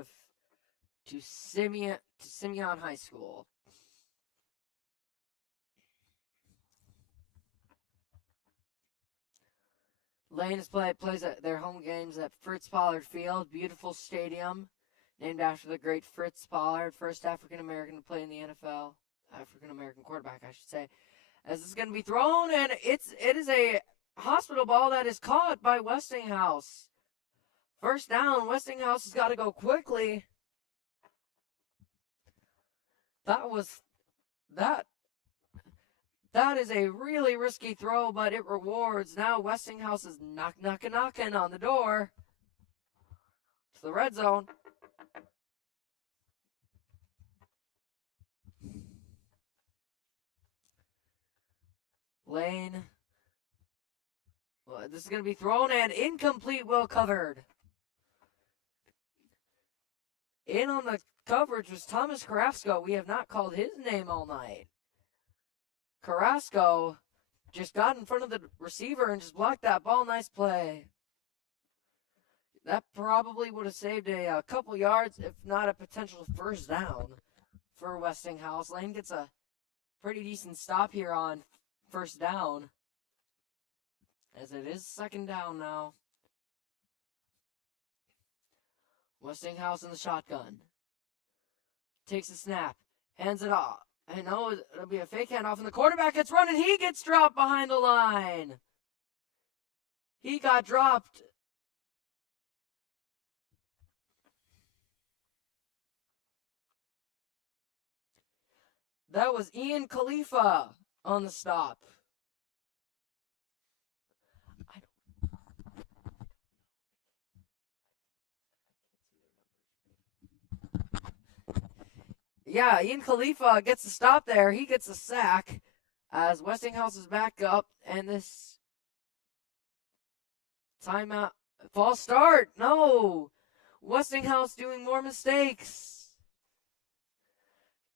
to Simeon High School. Lane plays at their home games at Fritz Pollard Field, beautiful stadium, named after the great Fritz Pollard, first African American to play in the NFL, African American quarterback, I should say. As it's going to be thrown, and it is a hospital ball that is caught by Westinghouse. First down, Westinghouse has got to go quickly. That is a really risky throw, but it rewards. Now Westinghouse is knocking on the door to the red zone. Lane. Well, this is going to be thrown and incomplete, well covered. In on the coverage was Thomas Carrasco. We have not called his name all night. Carrasco just got in front of the receiver and just blocked that ball. Nice play. That probably would have saved a couple yards, if not a potential first down for Westinghouse. Lane gets a pretty decent stop here on first down, as it is second down now. Westinghouse in the shotgun. Takes a snap. Hands it off. I know it'll be a fake handoff, and the quarterback gets run, and he gets dropped behind the line. He got dropped. That was Ian Khalifa on the stop. Yeah, Ian Khalifa gets a stop there. He gets a sack as Westinghouse is back up, and this timeout, false start. No, Westinghouse doing more mistakes.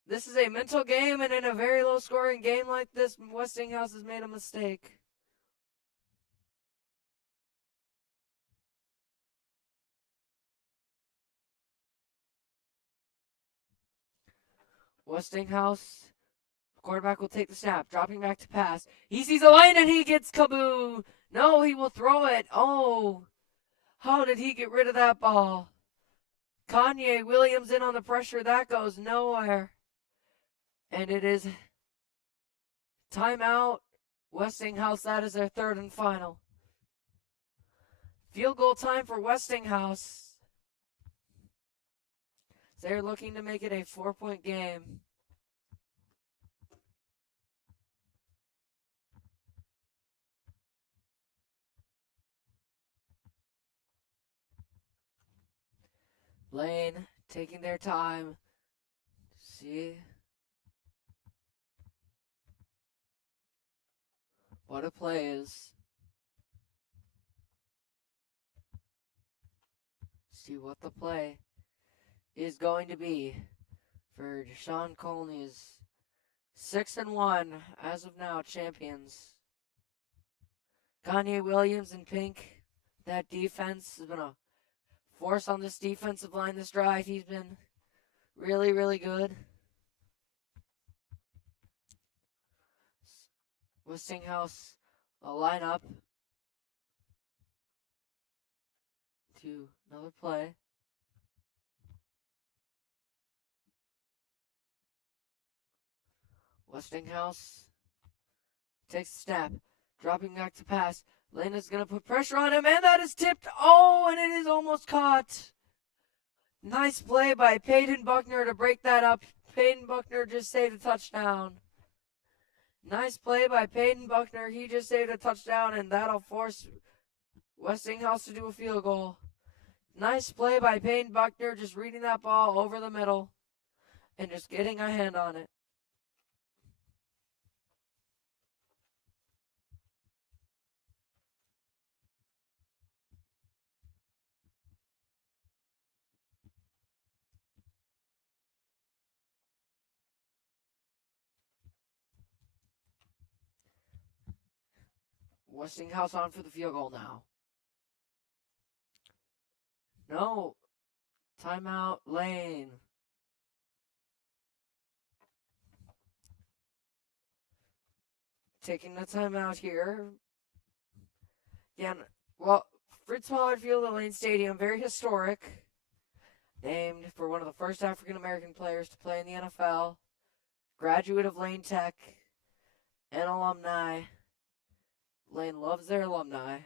This is a mental game, and in a very low-scoring game like this, Westinghouse has made a mistake. Westinghouse. Quarterback will take the snap, dropping back to pass. He sees a lane and he gets kaboom. No, he will throw it. Oh, how did he get rid of that ball? Kanye Williams in on the pressure. That goes nowhere. And it is timeout. Westinghouse, that is their third and final. Field goal time for Westinghouse. They're looking to make it a 4-point game. Lane taking their time. See what a play is. See what the play is going to be for Deshaun Colney's 6-1 as of now champions. Kanye Williams in pink. That defense has been a force on this defensive line this drive. He's been really, really good. Westinghouse a lineup to another play. Westinghouse takes the snap, dropping back to pass. Lane is going to put pressure on him, and that is tipped. Oh, and it is almost caught. Nice play by Peyton Buckner to break that up. Peyton Buckner just saved a touchdown. Nice play by Peyton Buckner. He just saved a touchdown, and that'll force Westinghouse to do a field goal. Nice play by Peyton Buckner, just reading that ball over the middle and just getting a hand on it. Westinghouse on for the field goal now. No. Timeout, Lane. Taking the timeout here. Again, well, Fritz Pollard Field at Lane Stadium, very historic. Named for one of the first African American players to play in the NFL. Graduate of Lane Tech and alumni. Lane loves their alumni.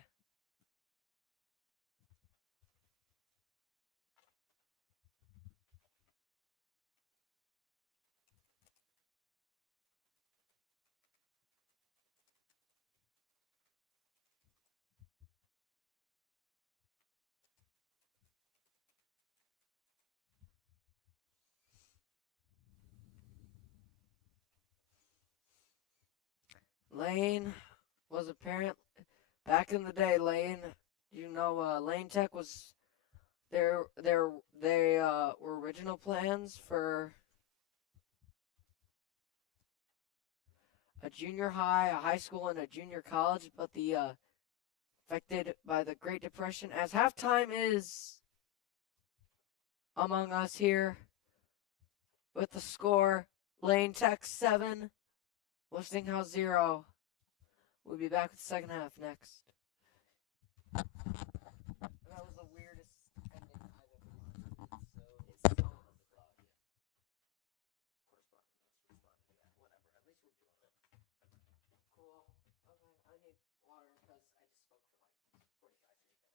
Lane was apparent back in the day. Lane, Lane Tech was they were original plans for a junior high, a high school, and a junior college, but the affected by the Great Depression. As halftime is among us here with the score, Lane Tech 7, Westinghouse 0. We'll be back with the second half next. That was the weirdest ending I've ever seen. It's so of the cloud, yeah. Whatever. At least we're doing it. Cool. Okay, I need water because I just spoke for like 45 minutes.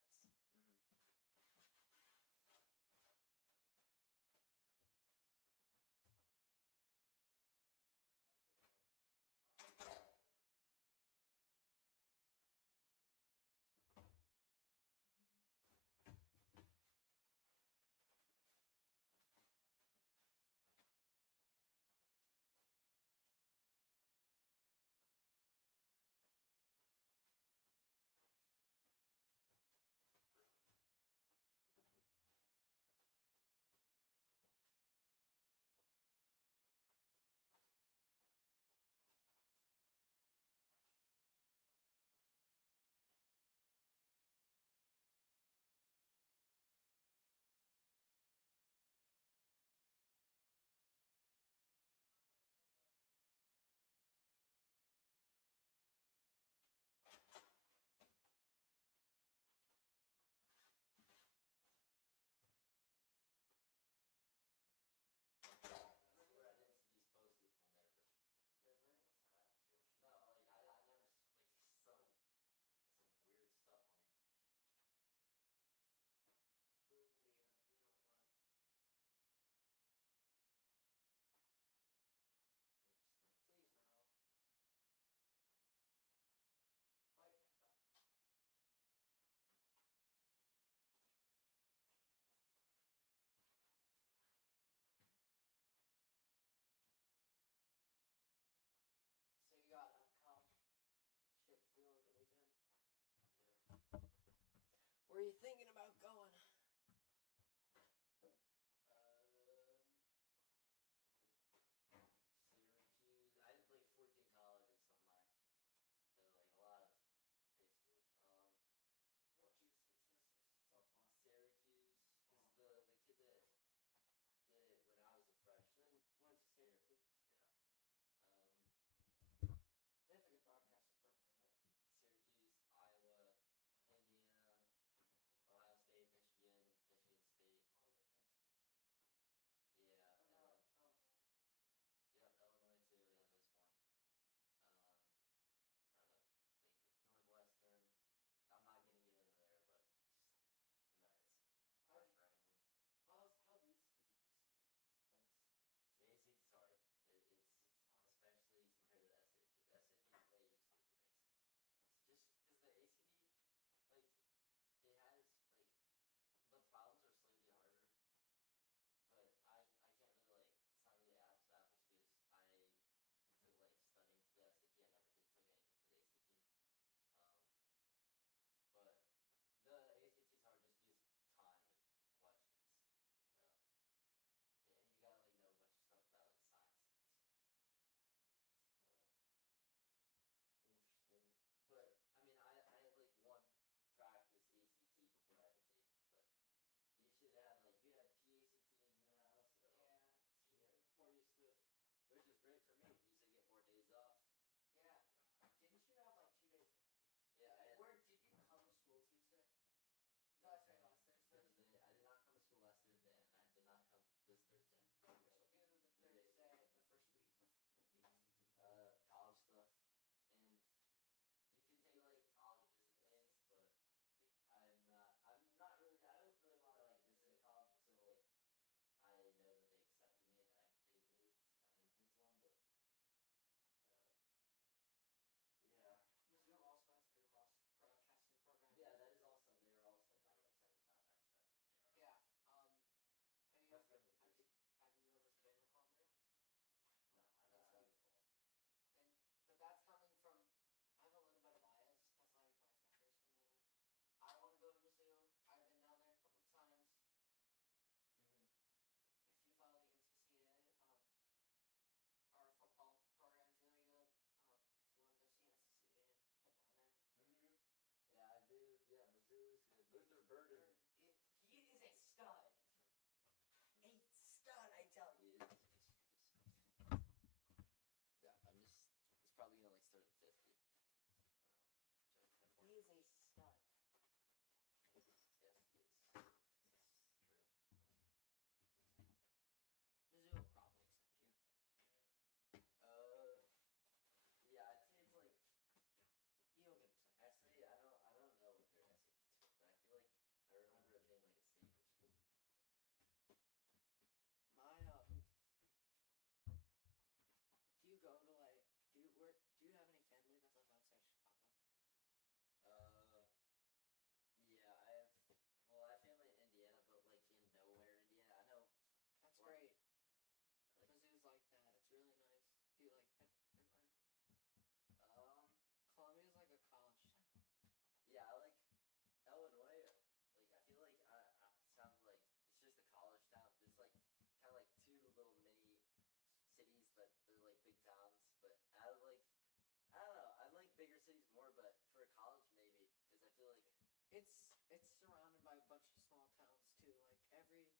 bunch of small towns too. Like it's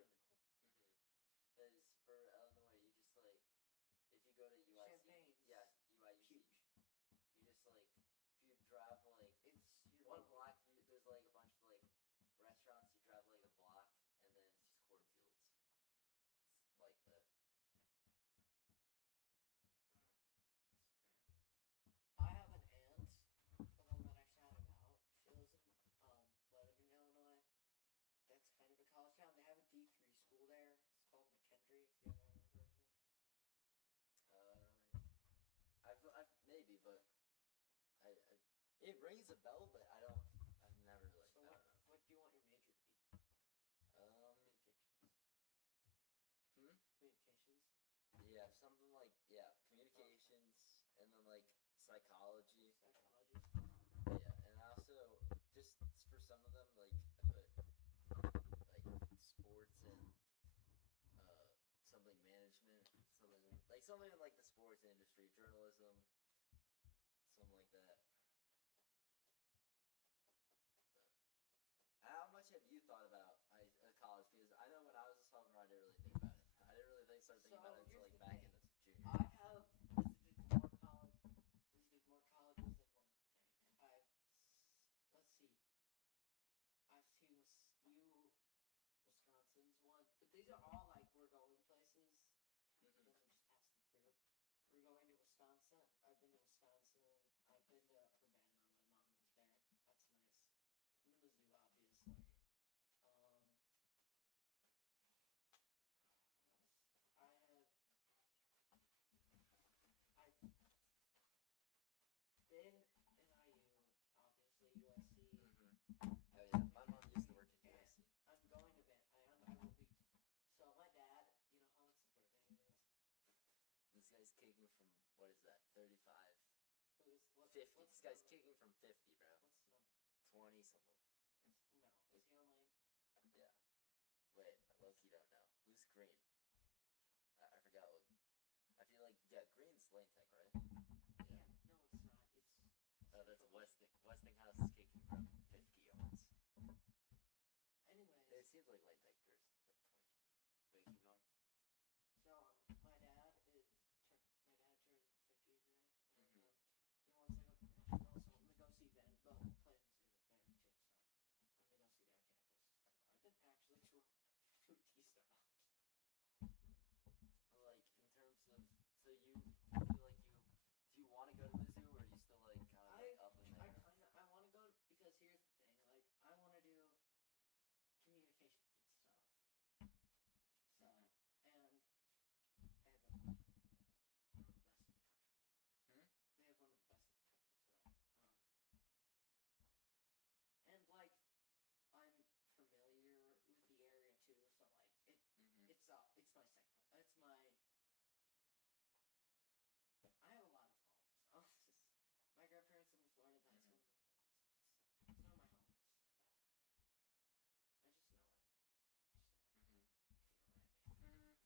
really cool. Because for Illinois, you just like if you go to UIC, Champagne's UIUC, huge. you just like if you drive like one block, there's like a bunch of like restaurants. You drive like a block, and then it's just cornfields. It's like the. I have an aunt, the one that I shouted out. She lives in Lebanon, Illinois. That's kind of a college town. They have a D3 school there. It's called McKendree. If you haven't ever heard of it. I've maybe, but I it rings a bell, but I've never like. So I don't know. what do you want your major to be? Communications. Yeah, something like communications, and then like psychology. Psychology. Yeah, and also just for some of them like like sports and something management, something in like the sports industry, journalism, something like that. How much have you thought about college? Because I know when I was a sophomore, I didn't really think about it. I didn't really start thinking about it until like back in the junior. I have visited more colleges than one thing. Let's see. I've seen Wisconsin's one, but these are all like we're going places. And then just passing through. We're going to Wisconsin. I've been to Wisconsin. I've been to Urbana. My mom lives there. That's nice. And Mizzou, obviously. What else? I've been in IU, obviously USC. Oh yeah, my mom used to work at USC. I'm going to I will be. So my dad, you know how it's his birthday today? This guy's kicking from what is that? 35. Who is what? 50. This guy's kicking from 50, bro. What's the number? 20 something. No, is he online? Yeah. Wait, low-key don't know. Who's Green? I forgot what. I feel like Green's Lane Tech, right? Yeah. No, it's not. It's. Oh, that's Westinghouse is kicking from 50 yards. Anyways. It seems like Lane Tech there's like 20. Wait, keep going. So my dad turned 50 today, and he wants to go to nationals. So I'm gonna go see Van. Well, play Mizzou there too. So I'm gonna go see their campus. I've been actually to a T-Star. Like in terms of, so you feel like do you want to go to Mizzou, or are you still like kind of like up in there? I want to go because here's the thing. Like I want to do communication stuff. So and they have one of the best in the country. They have one of the best in the country for that. And like I'm familiar with the area too, so like it's my second. It's my. I have a lot of homes. My grandparents live in Florida. That's one of my homes. It's not my home. I just know it. If you know what I mean.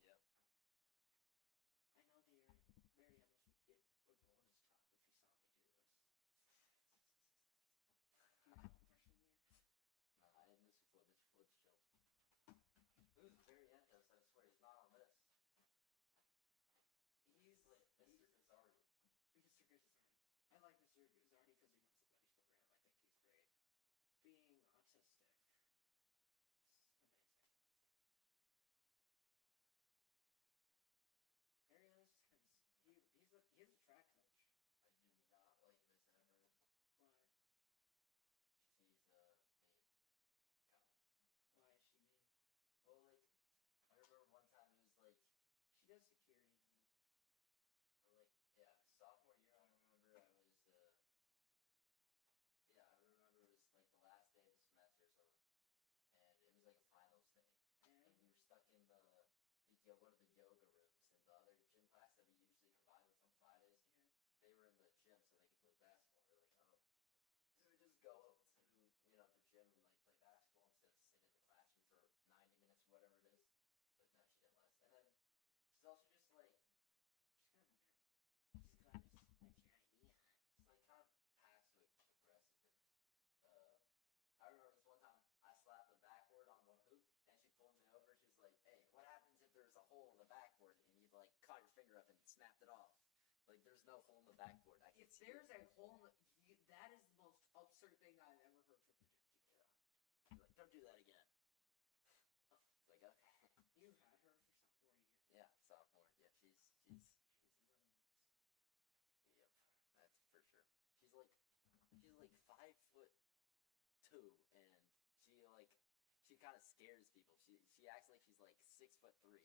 Yep. I know the area very almost would get everyone his top if he saw me do this. Do you know him freshman year? No, I didn't Mr. Flood. Mr. Flood's chill. It was very end though, so I swear he's not on this. He's like Mr. Gazzardi. Mr. Gazzardi. I like Mr. Gazzardi because he runs the buddies program. I think he's great. Being autistic, it's amazing. Ariana's kind of he's a track coach. I do not like Miss Emerald. Why? She's mean. Kind of. Why is she mean? Well, like I remember one time it was like she does security now. Like yeah, sophomore year I remember I was yeah, I remember it was like the last day of the semester or something. And it was like a finals day. And you were stuck in one of the yoga rooms, and the other gym class that we usually combine with on Fridays, they were in the gym so they could play basketball. They're like, oh, so we just go up to the gym and like play basketball instead of sitting in the classroom for 90 minutes or whatever it is. But no, she didn't let us. And then she's also just like she's kind of a nerd. She's kind of just like your idea. It's like kind of passive aggressive. And I remember this one time I no hole in the backboard. I can If see there's it. a hole in the, that is the most absurd thing I've ever heard from the gym teacher. He's like, don't do that again. It's like, okay. You had her for sophomore year. Yeah, sophomore. Yeah, she's She's a little nuts. Yep, that's for sure. She's like 5'2", and she kind of scares people. She acts like she's like 6'3". In her mind, she thinks that's weird.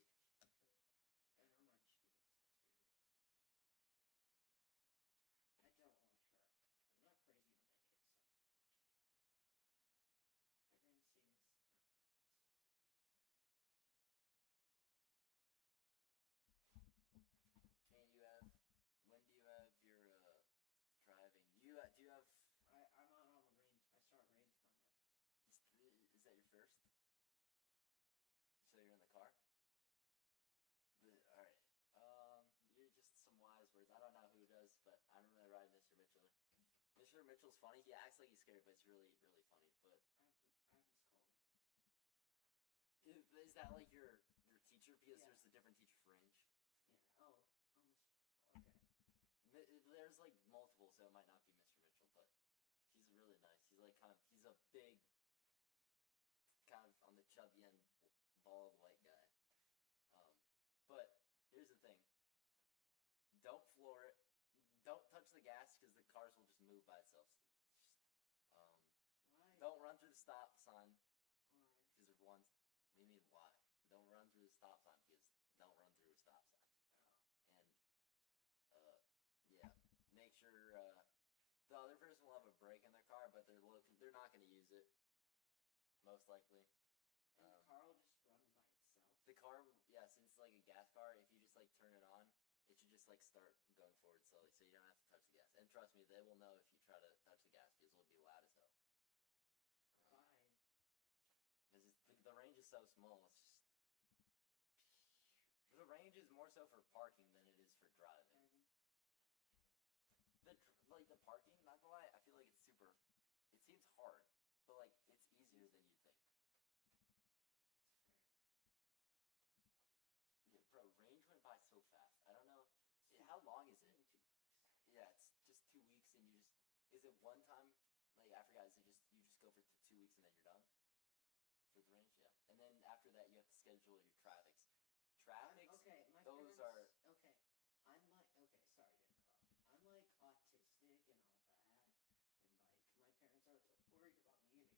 I don't want her. I'm not crazy on any of stuff. Everyone sees. And when do you have your driving? Do you have? I'm out on the range. I start range Monday. Is that your first? So you're in the car? All right. You're just some wise words. I don't know who does, but I remember riding Mr. Mitchell. Mr. Mitchell's funny. He acts like he's scared, but it's really, really funny. But I have this call. is that like your teacher? Because Yeah. there's a different teacher for range. Yeah. Oh, almost. Okay. There's like multiple, so it might not be Mr. Mitchell, but he's really nice. He's like he's a big, kind of on the chubby end, bald white guy. But here's the thing. Don't floor it. Don't touch the gas because the cars will just move by itself. Why? Don't run through the stop sign Why? because there's one. What do you mean why? Don't run through the stop sign because don't run through a stop sign. Oh. And yeah, make sure the other person will have a brake in their car, but they're not going to use it most likely. And the car will just run by itself. The car, yeah, since it's like a gas car, if you just like turn it on, it should just like start going forward slowly, so you don't have to touch the gas. And trust me, they will know if you try to touch the gas because it'll be loud as hell. Why? Because the range is so small. It's just the range is more so for parking than it is for driving. The parking, not gonna lie, I feel like it's super. It seems hard, but like it's easier than you'd think. Yeah, bro, range went by so fast. I don't know. How long is it? Only 2 weeks. Yeah, it's just 2 weeks, and you just. Is it one time? Like I forgot. Is it just you just go for 2 weeks and then you're done? For the range, yeah. And then after that, you have to schedule your traffics. Traffics. Okay, my those parents, are. okay. I'm like sorry to interrupt. I'm like autistic and all that, and like my parents are worried about me getting distracted. So pretty much we're not.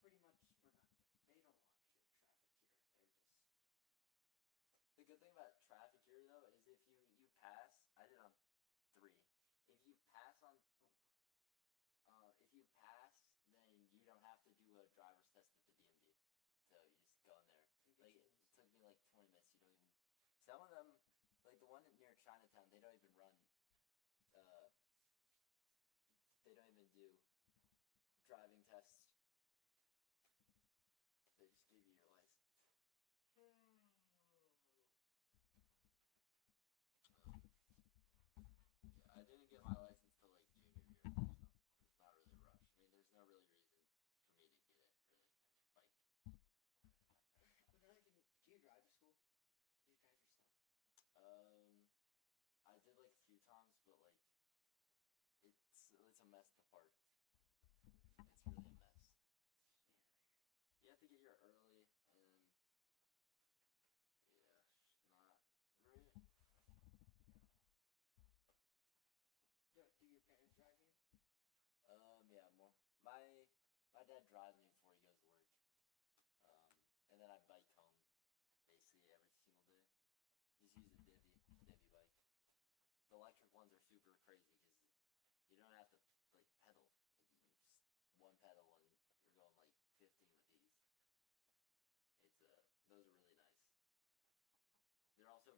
They don't want me doing traffic here. They're just. The good thing about traffic here though is if you pass. I did on 3. If you pass on. If you pass, then you don't have to do a driver's test at the DMV. So you just go in there. Like it took me like 20 minutes. You don't even. Some of them, like the one near Chinatown, they don't even run. They don't even do driving tests. They just give you your license. Yeah, I didn't get my license till like junior year. There's not really a rush. I mean, there's no really reason for me to get it. Really, bike. But not even. Do you drive to school? Do you drive yourself? I did like a few times, but like it's a mess to park. It's really a mess. Yeah. You have to get here early, and yeah, it's not great. Do your parents drive you? Yeah, more. My dad drives me before he goes to work. And then I bike home basically every single day. Just use a divvy bike. The electric ones are super crazy because you don't have to like pedal. You just one pedal and you're going like 15 with these. Those are really nice. They're also,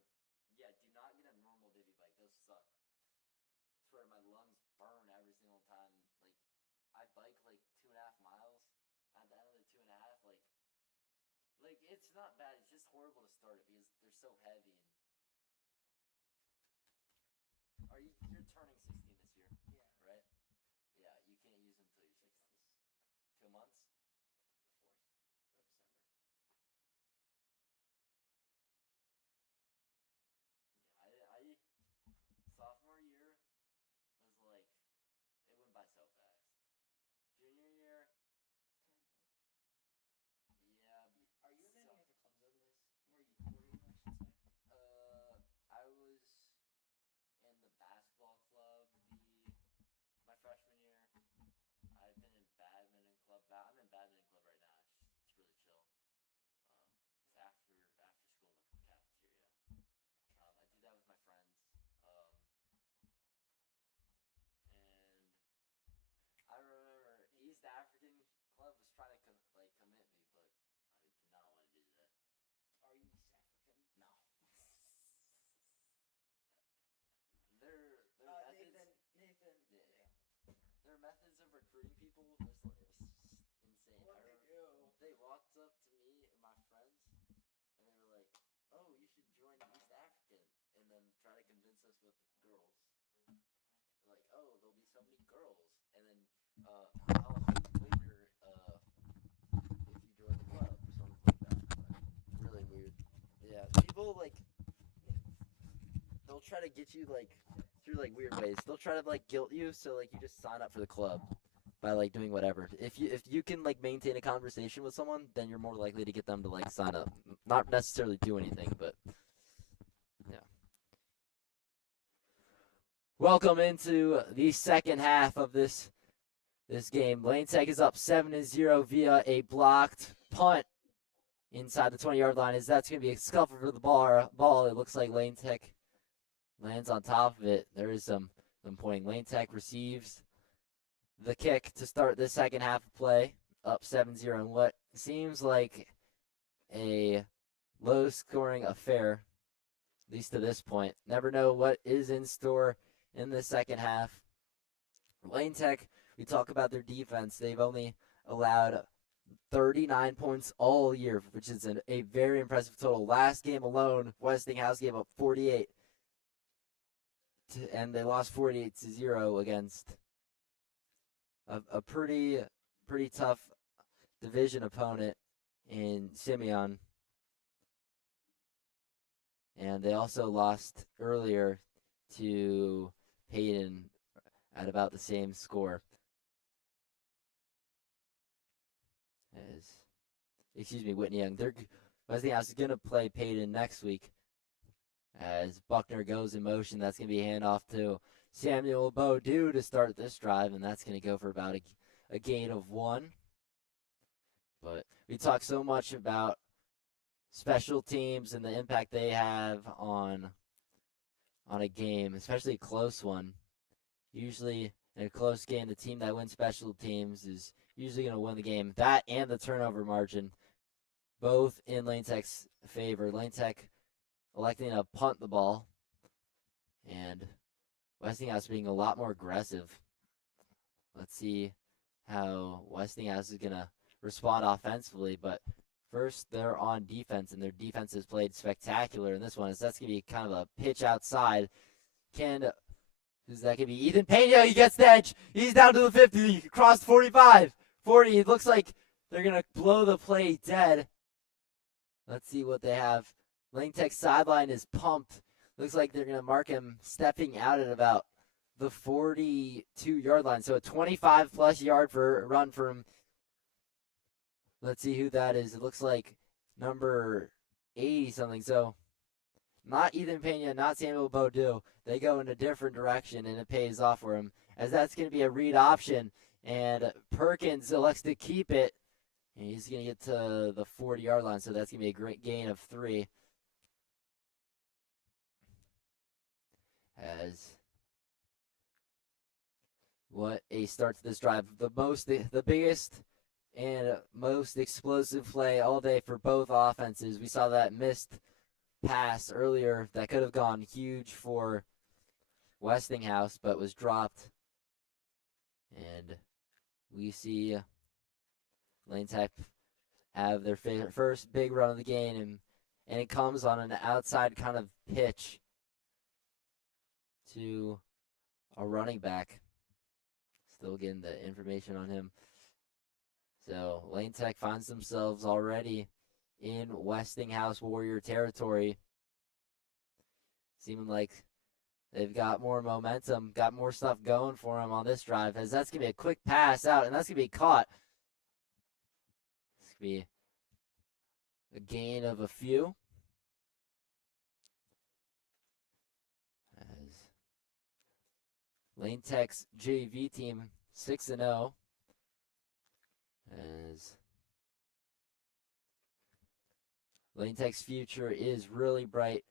yeah, do not get a normal divvy bike. Those suck. I swear my lungs burn every single time. Like I bike like 2.5 miles. At the end of the 2.5, like it's not bad. It's just horrible to start it because they're so heavy. And you're turning 16 this year? Yeah. Right? Yeah, you can't use them until you're 16. 2 months? The 4th of December. Yeah, I sophomore trying to commit me, but I do not want to do that. Are you East African? No. Their methods. Nathan. Yeah. Their methods of recruiting people was insane. What they do? They walked up to me and my friends, and they were like, "Oh, you should join East African," and then try to convince us with girls. Like, "Oh, there'll be so many girls," and then I'll help later if you join the club or something like that. But really weird. Yeah, people they'll try to get you through weird ways. They'll try to guilt you so you just sign up for the club by doing whatever. If you can maintain a conversation with someone, then you're more likely to get them to sign up. Not necessarily do anything, but yeah. Welcome into the second half of this game. Lane Tech is up 7-0 via a blocked punt inside the 20-yard line. As that's going to be a scuffle for the ball. It looks like Lane Tech lands on top of it. There is some pointing. Lane Tech receives the kick to start the second half of play, up 7-0 in what seems like a low-scoring affair, at least to this point. Never know what is in store in the second half. Lane Tech, we talk about their defense. They've only allowed 39 points all year, which is a very impressive total. Last game alone, Westinghouse gave up 48, and they lost 48-0 against a pretty tough division opponent in Simeon. And they also lost earlier to Payton at about the same score. Whitney Young. Westinghouse is going to play Payton next week. As Buckner goes in motion, that's going to be a handoff to Samuel Beaudue to start this drive, and that's going to go for about a gain of 1. But we talk so much about special teams and the impact they have on a game, especially a close one. Usually in a close game, the team that wins special teams is usually going to win the game. That and the turnover margin, both in Lane Tech's favor. Lane Tech electing to punt the ball, and Westinghouse being a lot more aggressive. Let's see how Westinghouse is going to respond offensively, but first they're on defense, and their defense has played spectacular in this one. So that's going to be kind of a pitch outside. Is that going to be Ethan Pena? He gets the edge. He's down to the 50. He crossed 45. 40. It looks like they're going to blow the play dead. Let's see what they have. Lane Tech's sideline is pumped. Looks like they're going to mark him stepping out at about the 42-yard line. So a 25-plus yard for run for him. Let's see who that is. It looks like number 80-something. So not Ethan Pena, not Samuel Beaudue. They go in a different direction, and it pays off for him, as that's going to be a read option. And Perkins elects to keep it, and he's going to get to the 40-yard line. So that's going to be a great gain of 3. As what a start to this drive. The biggest and most explosive play all day for both offenses. We saw that missed pass earlier that could have gone huge for Westinghouse, but was dropped. And we see Lane Tech have their first big run of the game, and it comes on an outside kind of pitch to a running back. Still getting the information on him. So Lane Tech finds themselves already in Westinghouse Warrior territory. Seeming like they've got more momentum, got more stuff going for them on this drive, as that's going to be a quick pass out, and that's going to be caught. It's going to be a gain of a few. As Lane Tech's JV team 6-0. As Lane Tech's future is really bright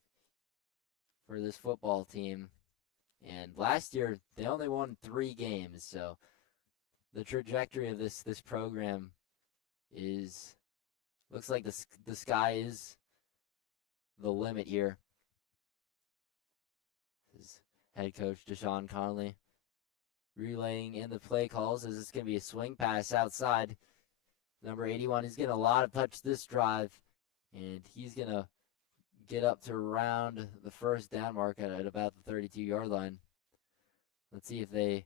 for this football team. And last year, they only won 3 games. So the trajectory of this program is looks like the sky is the limit here. His head coach Deshaun Conley relaying in the play calls as it's going to be a swing pass outside. Number 81 is getting a lot of touch this drive, and he's going to get up to around the first down mark at about the 32-yard line. Let's see if they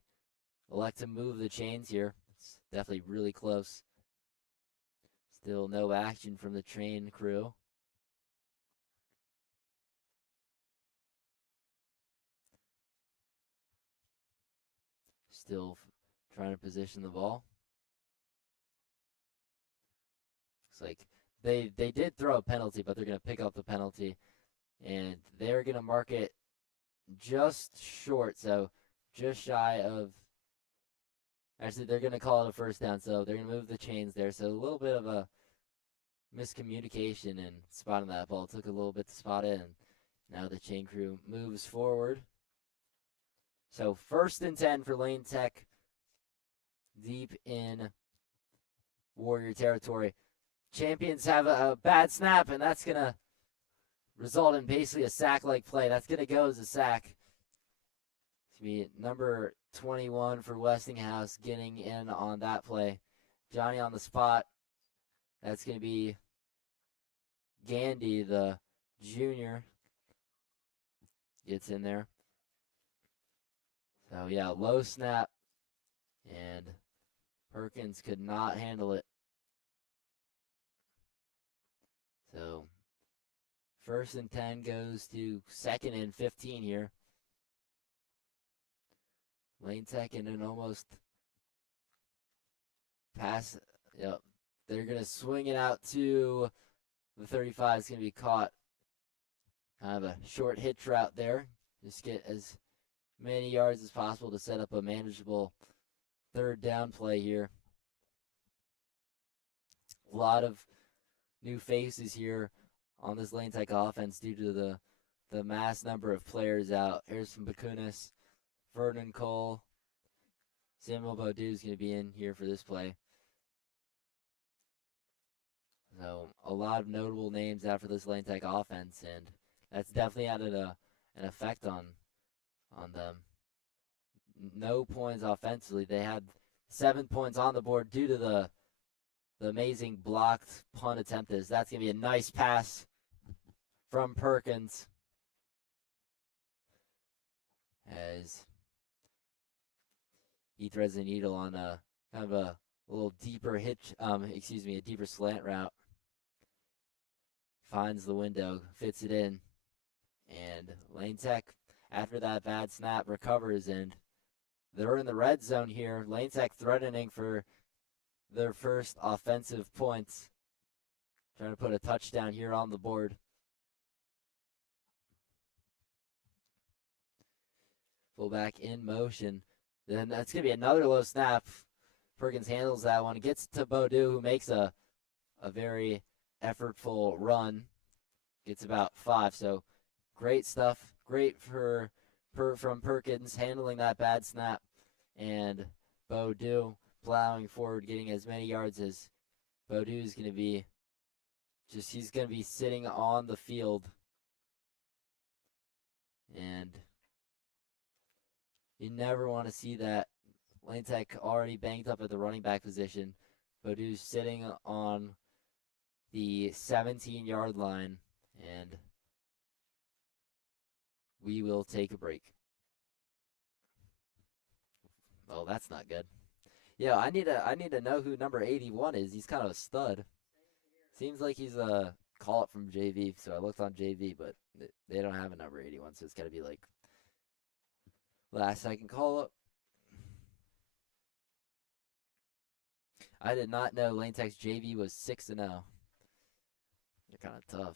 elect to move the chains here. It's definitely really close. Still no action from the train crew. Still trying to position the ball. Looks like they did throw a penalty, but they're going to pick up the penalty. And they're going to mark it just short, so just shy of. Actually, they're going to call it a first down, so they're going to move the chains there. So a little bit of a miscommunication in spotting that ball. It took a little bit to spot it, and now the chain crew moves forward. So 1st and 10 for Lane Tech, deep in Warrior territory. Champions have a bad snap, and that's going to result in basically a sack-like play. That's going to go as a sack. It's going to be number 21 for Westinghouse getting in on that play. Johnny on the spot. That's going to be Gandy, the junior, gets in there. So, yeah, low snap, and Perkins could not handle it. So, 1st and 10 goes to 2nd and 15 here. Lane Tech in an almost pass. Yep. They're going to swing it out to the 35. It's going to be caught. Kind of a short hitch route there. Just get as many yards as possible to set up a manageable 3rd down play here. A lot of new faces here on this Lane Tech offense due to the mass number of players out. Harrison Bakunis, Vernon Cole, Samuel Beaudue is going to be in here for this play. So a lot of notable names after this Lane Tech offense, and that's definitely added an effect on them. No points offensively. They had 7 points on the board due to the amazing blocked punt attempt. That's going to be a nice pass from Perkins as he threads the needle on a kind of a little deeper hitch, a deeper slant route. Finds the window, fits it in, and Lane Tech, after that bad snap, recovers, and they're in the red zone here. Lane Tech threatening for their first offensive points. Trying to put a touchdown here on the board. Fullback in motion. Then that's going to be another low snap. Perkins handles that one. Gets to Beaudue, who makes a very effortful run. Gets about 5. So great stuff. Great from Perkins handling that bad snap. And Beaudue plowing forward, getting as many yards as Beaudue is going to be. He's going to be sitting on the field. And you never want to see that. Lane Tech already banged up at the running back position. Beaudue's sitting on the 17-yard line, and we will take a break. Oh, that's not good. Yeah, I need to know who number 81 is. He's kind of a stud. Seems like he's a call-up from JV, so I looked on JV, but they don't have a number 81, so it's got to be like last-second call-up. I did not know Lane Tech's JV was 6-0. They're kind of tough.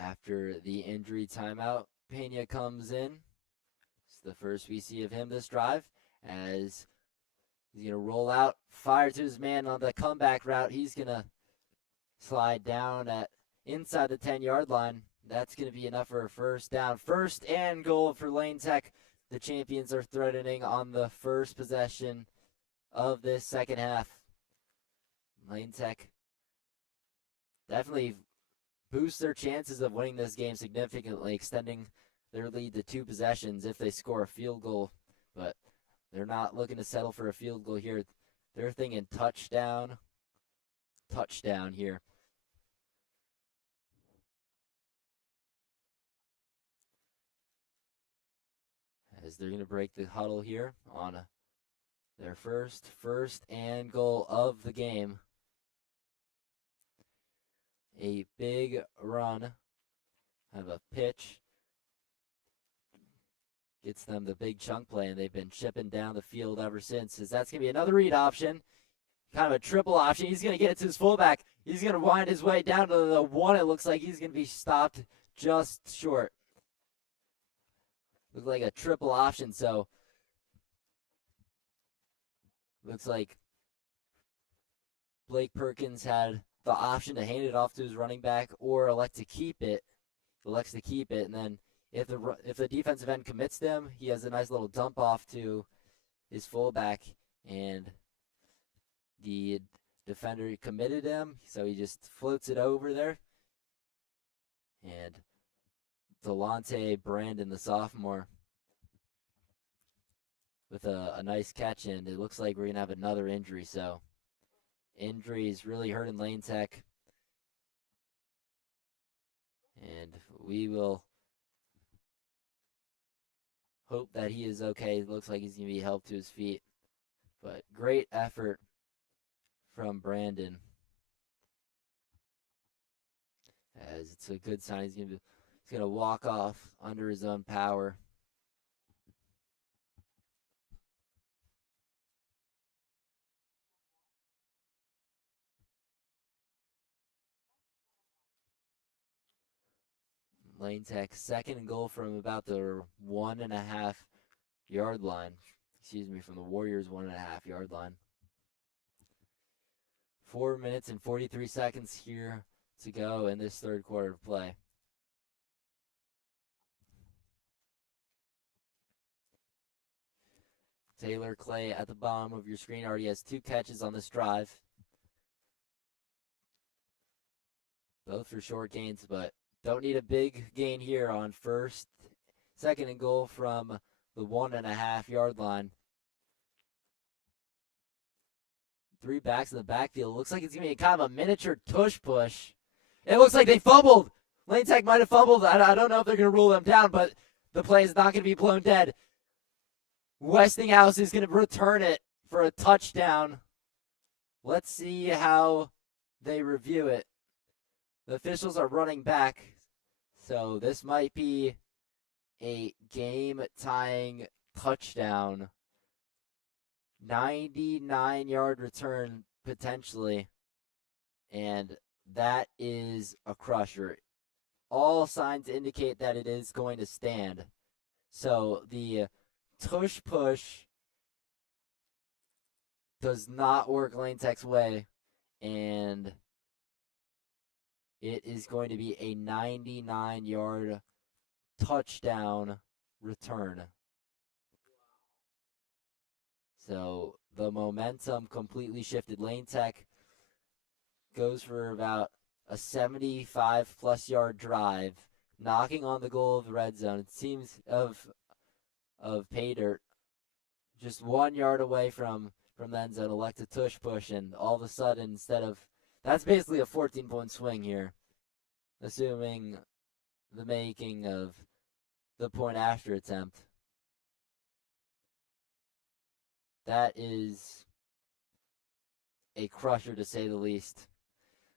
After the injury timeout, Pena comes in. It's the first we see of him this drive as he's going to roll out, fire to his man on the comeback route. He's going to slide down at inside the 10-yard line. That's going to be enough for a first down. First and goal for Lane Tech. The champions are threatening on the first possession of this second half. Lane Tech definitely boosts their chances of winning this game significantly, extending their lead to 2 possessions if they score a field goal. But they're not looking to settle for a field goal here. They're thinking touchdown here. As they're going to break the huddle here on their first and goal of the game. A big run, have a pitch, gets them the big chunk play, and they've been chipping down the field ever since. As that's going to be another read option, kind of a triple option. He's going to get it to his fullback. He's going to wind his way down to the 1. It looks like he's going to be stopped just short. Looks like a triple option, so looks like Blake Perkins had the option to hand it off to his running back or elects to keep it, and then if the defensive end commits them, he has a nice little dump off to his fullback, and the defender committed him, so he just floats it over there, and Delonte Brandon, the sophomore, with a nice catch, and it looks like we're going to have another injury, so injuries really hurting Lane Tech, and we will hope that he is okay. It looks like he's going to be helped to his feet, but great effort from Brandon, as it's a good sign. He's going to walk off under his own power. Lane Tech, second and goal from about the 1.5 yard line. From the Warriors' 1.5 yard line. 4 minutes and 43 seconds here to go in this third quarter of play. Taylor Clay at the bottom of your screen already has 2 catches on this drive. Both for short gains, but don't need a big gain here on second and goal from the 1.5 yard line. 3 backs in the backfield. Looks like it's going to be kind of a miniature tush push. It looks like they fumbled. Lane Tech might have fumbled. I don't know if they're going to rule them down, but the play is not going to be blown dead. Westinghouse is going to return it for a touchdown. Let's see how they review it. The officials are running back, so this might be a game-tying touchdown. 99-yard return, potentially, and that is a crusher. All signs indicate that it is going to stand. So the tush push does not work Lane Tech's way, and it is going to be a 99-yard touchdown return. So the momentum completely shifted. Lane Tech goes for about a 75-plus yard drive, knocking on the goal of the red zone. It seems of pay dirt, just 1 yard away from the end zone, elect a tush push, and all of a sudden, that's basically a 14-point swing here, assuming the making of the point after attempt. That is a crusher, to say the least.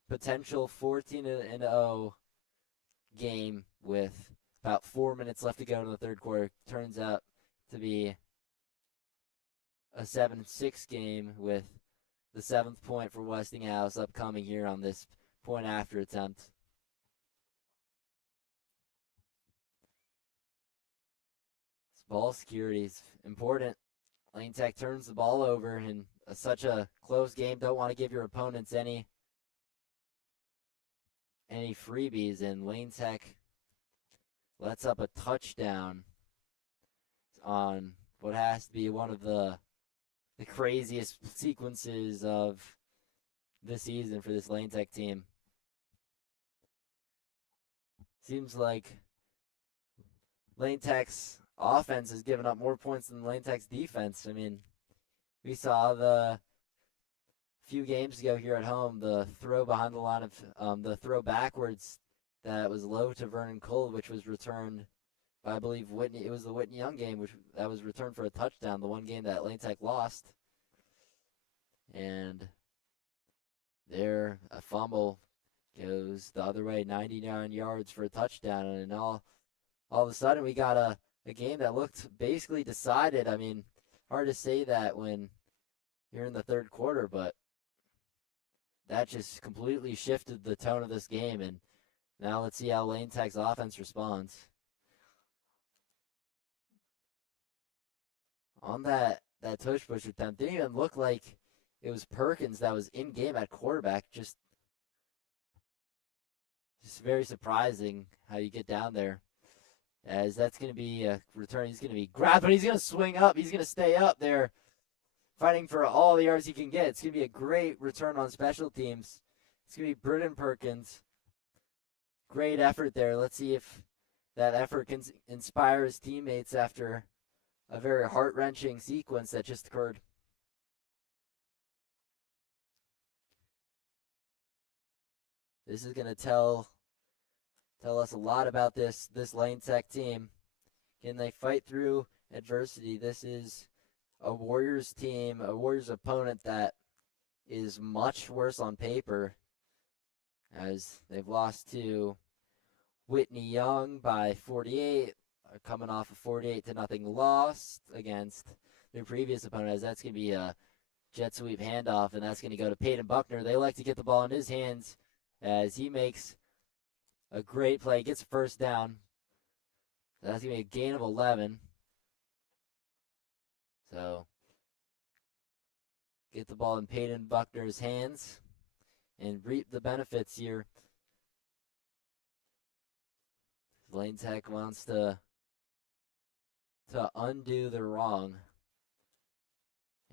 Potential 14-0 game with about 4 minutes left to go in the third quarter. Turns out to be a 7-6 game with the 7th point for Westinghouse upcoming here on this point after attempt. Ball security is important. Lane Tech turns the ball over in such a close game. Don't want to give your opponents any freebies, and Lane Tech lets up a touchdown on what has to be one of the craziest sequences of the season for this Lane Tech team. Seems like Lane Tech's offense has given up more points than Lane Tech's defense. I mean, we saw a few games ago here at home, the throw behind the line of the throw backwards that was low to Vernon Cole, which was returned by, I believe, Whitney. It was the Whitney Young game, that was returned for a touchdown, the one game that Lane Tech lost. And there, a fumble goes the other way, 99 yards for a touchdown, and all of a sudden we got a game that looked basically decided. I mean, hard to say that when you're in the third quarter, but that just completely shifted the tone of this game, and now let's see how Lane Tech's offense responds. On that tush push attempt, didn't even look like it was Perkins that was in game at quarterback. Just very surprising how you get down there. As that's going to be a return. He's going to be grabbed, but he's going to swing up. He's going to stay up there, fighting for all the yards he can get. It's going to be a great return on special teams. It's going to be Britton Perkins. Great effort there. Let's see if that effort can inspire his teammates after a very heart-wrenching sequence that just occurred. This is going to tell us a lot about this Lane Tech team. Can they fight through adversity? This is a Warriors team, a Warriors opponent that is much worse on paper, as they've lost to Whitney Young by 48, coming off a 48-0 loss against their previous opponent, as that's going to be a jet sweep handoff, and that's going to go to Peyton Buckner. They like to get the ball in his hands as he makes a great play, gets a first down. That's going to be a gain of 11. So, get the ball in Peyton Buckner's hands and reap the benefits here. Lane Tech wants to undo the wrong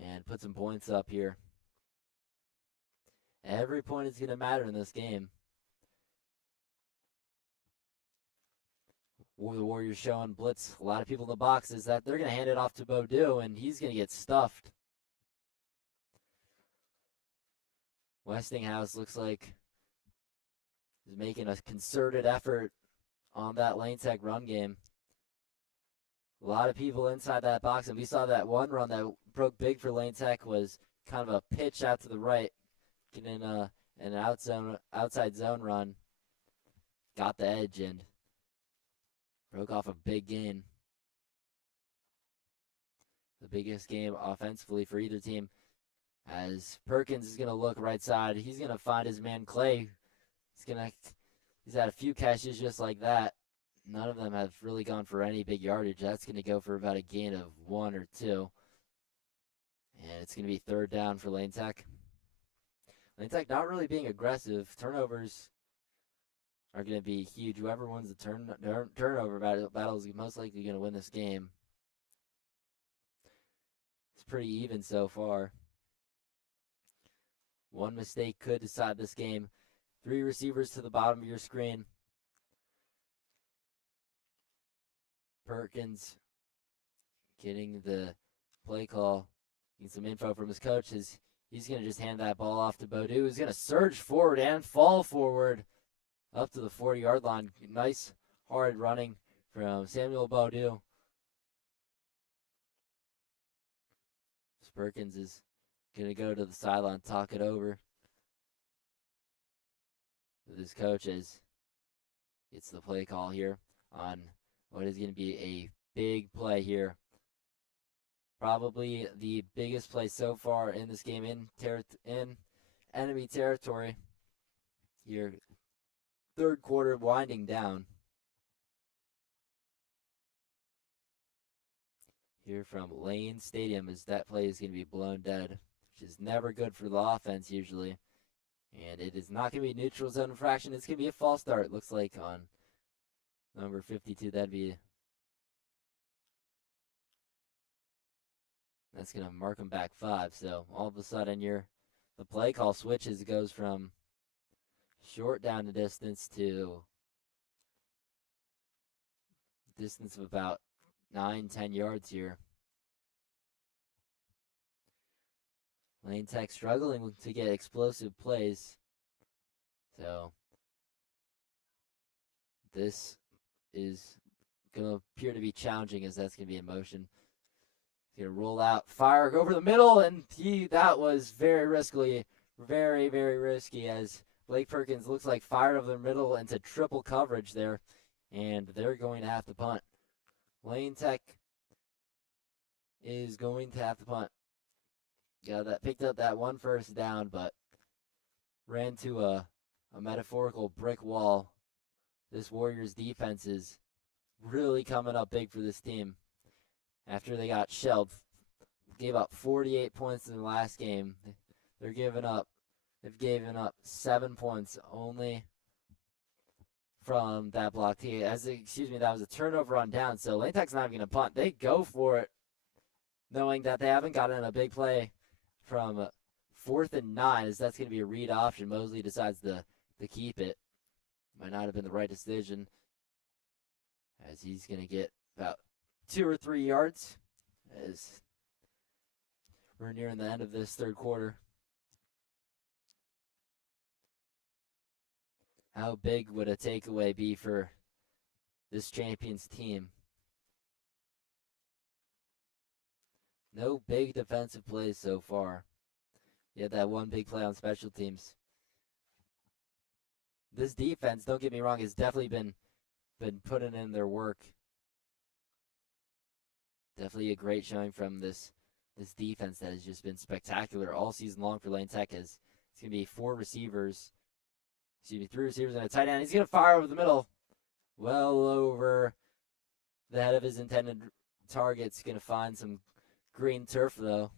and put some points up here. Every point is going to matter in this game. The Warriors showing blitz. A lot of people in the box is that they're going to hand it off to Beaudue, and he's going to get stuffed. Westinghouse looks like is making a concerted effort on that Lane Tech run game. A lot of people inside that box, and we saw that one run that broke big for Lane Tech was kind of a pitch out to the right, getting an outside zone run. Got the edge and broke off a big gain. The biggest game offensively for either team. As Perkins is going to look right side, he's going to find his man Clay. He's had a few catches just like that. None of them have really gone for any big yardage. That's going to go for about a gain of 1 or 2. And it's going to be third down for Lane Tech. Lane Tech not really being aggressive. Turnovers are going to be huge. Whoever wins the turnover battle is most likely going to win this game. It's pretty even so far. One mistake could decide this game. 3 receivers to the bottom of your screen. Perkins getting the play call. Getting some info from his coach. He's going to just hand that ball off to Beaudue. He's going to surge forward and fall forward up to the 40-yard line. Nice, hard running from Samuel Beaudue. Perkins is going to go to the sideline, talk it over with his coaches. It's the play call here on what is going to be a big play here. Probably the biggest play so far in this game in enemy territory. Here, third quarter winding down. here from Lane Stadium, as that play is going to be blown dead, which is never good for the offense usually. And it is not going to be neutral zone infraction. It's going to be a false start, looks like, on number 52. That's going to mark him back 5. So all of a sudden, the play call switches. It goes from short down the distance to distance of about 9-10 yards here. Lane Tech struggling to get explosive plays. So this is going to appear to be challenging, as that's going to be in motion. He's going to roll out, fire over the middle, and that was very risky, very, very risky, as Blake Perkins looks like fired over the middle into triple coverage there, and they're going to have to punt. Lane Tech is going to have to punt. Picked up that one first down, but ran to a metaphorical brick wall. This Warriors defense is really coming up big for this team. After they got shelled, gave up 48 points in the last game. They've given up 7 points only from that block. That was a turnover on down, so Lane Tech's not even going to punt. They go for it, knowing that they haven't gotten a big play from 4th and 9, as that's going to be a read option. Mosley decides to keep it. Might not have been the right decision, as he's going to get about 2 or 3 yards as we're nearing the end of this third quarter. How big would a takeaway be for this champions team? No big defensive plays so far. You had that one big play on special teams. This defense, don't get me wrong, has definitely been putting in their work. Definitely a great showing from this defense that has just been spectacular all season long for Lane Tech. It's going to be 3 receivers and a tight end. He's going to fire over the middle, well over the head of his intended target. He's going to find some green turf, though.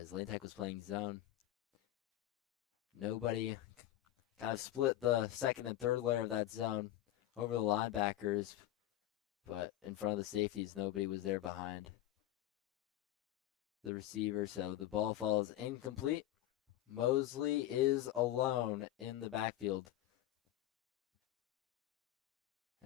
As Lane Tech was playing zone, nobody kind of split the second and third layer of that zone over the linebackers, but in front of the safeties, nobody was there behind the receiver, so the ball falls incomplete. Mosley is alone in the backfield,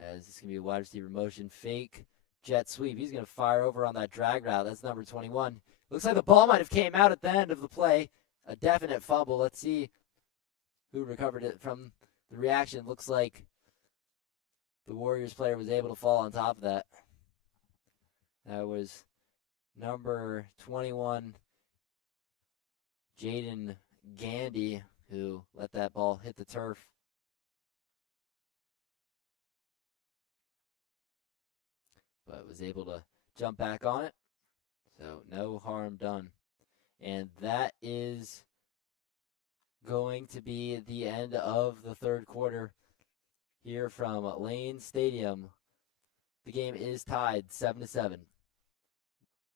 as it's going to be a wide receiver motion, fake jet sweep. He's going to fire over on that drag route. That's number 21. Looks like the ball might have came out at the end of the play. A definite fumble. Let's see who recovered it from the reaction. Looks like the Warriors player was able to fall on top of that. That was number 21, Jaden Gandy, who let that ball hit the turf. But was able to jump back on it. So no harm done. And that is going to be the end of the third quarter here from Lane Stadium. The game is tied 7-7.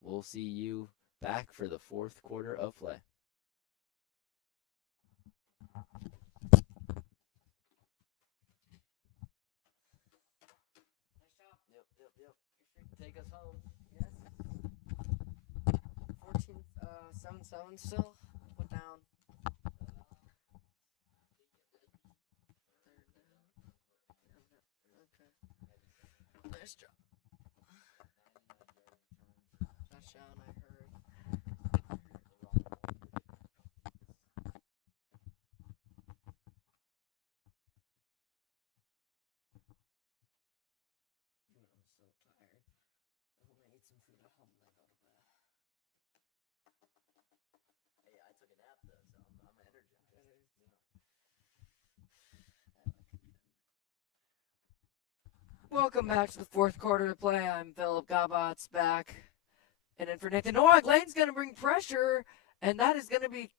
We'll see you back for the fourth quarter of play. Yep. Take us home. Yes. 7-7 still. What down? Okay. Nice job. Touchdown, I heard. Welcome back to the fourth quarter of play. I'm Philip Gabotz back. And then for Nathan Nowak, Lane's going to bring pressure, and that is going to be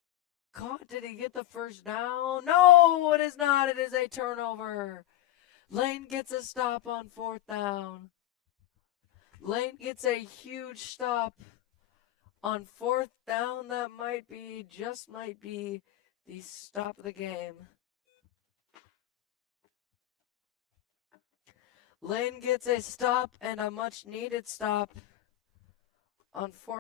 caught. Did he get the first down? No, it is not. It is a turnover. Lane gets a stop on 4th down. Lane gets a huge stop on 4th down. That just might be the stop of the game. Lane gets a stop and a much needed stop on 4th.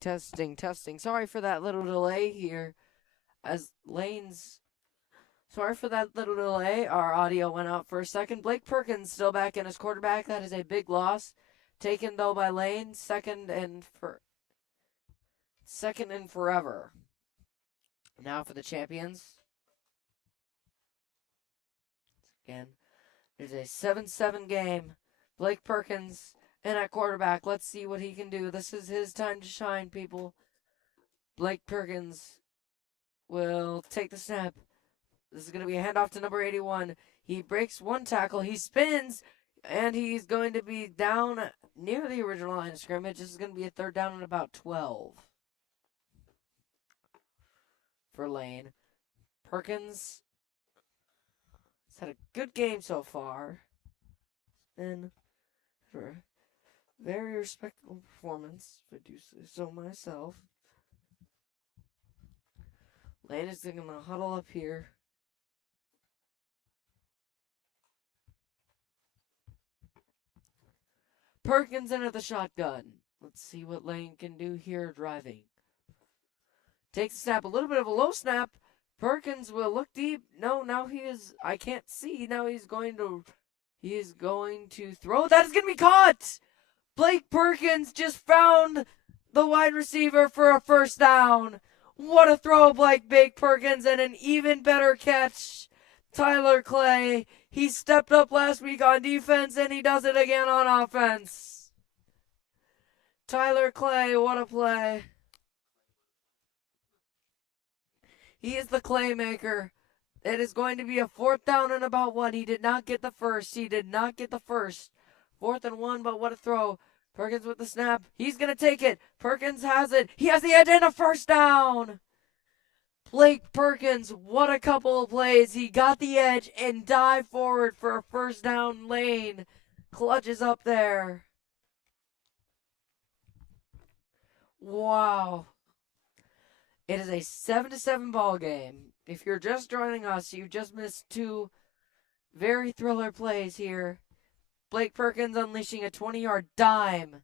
Testing, testing. Sorry for that little delay here. Sorry for that little delay. Our audio went out for a second. Blake Perkins still back in as quarterback. That is a big loss. Taken though by Lane. Second and forever. Now for the champions. Again, there's a 7-7 game. Blake Perkins in at quarterback. Let's see what he can do. This is his time to shine, people. Blake Perkins will take the snap. This is going to be a handoff to number 81. He breaks one tackle. He spins, and he's going to be down near the original line of scrimmage. This is going to be a 3rd down and about 12 for Lane. Perkins has had a good game so far. And for a very respectable performance, if I do say so myself. Lane is going to huddle up here. Perkins into the shotgun. Let's see what Lane can do here driving. Takes a snap, a little bit of a low snap. Perkins will look deep. No, now I can't see. Now he is going to throw. That is going to be caught. Blake Perkins just found the wide receiver for a 1st down. What a throw, Blake Perkins, and an even better catch. Tyler Clay. He stepped up last week on defense, and he does it again on offense. Tyler Clay, what a play. He is the Claymaker. It is going to be a 4th down and about 1. He did not get the first. 4th and 1, but what a throw. Perkins with the snap. He's going to take it. Perkins has it. He has the edge and a 1st down. Blake Perkins, what a couple of plays. He got the edge and dived forward for a 1st down. Lane clutches up there. Wow. It is a 7-7 ball game. If you're just joining us, you just missed 2 very thriller plays here. Blake Perkins unleashing a 20-yard dime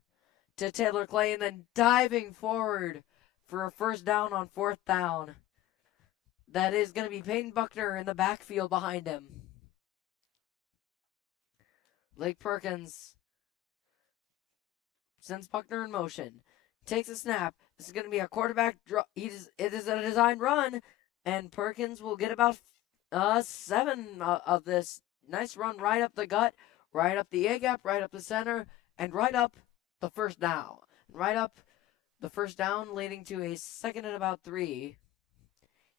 to Taylor Clay and then diving forward for a 1st down on 4th down. That is going to be Peyton Buckner in the backfield behind him. Blake Perkins sends Buckner in motion. Takes a snap. This is going to be a quarterback draw. It is a design run, and Perkins will get about 7 of this. Nice run right up the gut, right up the A-gap, right up the center, and right up the 1st down. Right up the 1st down, leading to a 2nd and about 3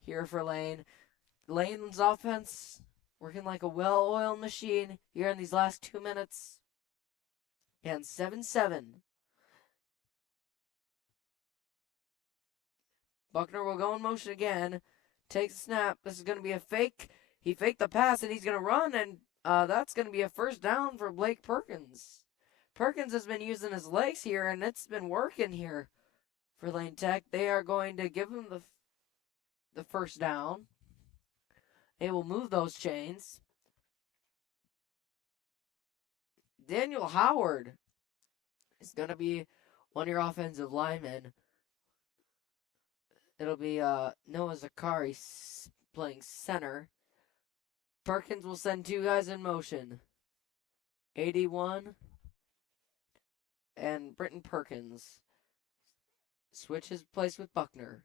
here for Lane. Lane's offense working like a well-oiled machine here in these last 2 minutes. And 7-7. Buckner will go in motion again. Takes a snap. This is going to be a fake. He faked the pass, and he's going to run, and that's going to be a 1st down for Blake Perkins. Perkins has been using his legs here, and it's been working here for Lane Tech. They are going to give him the 1st down. They will move those chains. Daniel Howard is going to be one of your offensive linemen. It'll be Noah Zakari playing center. Perkins will send 2 guys in motion. 81 and Britton Perkins. Switch his place with Buckner.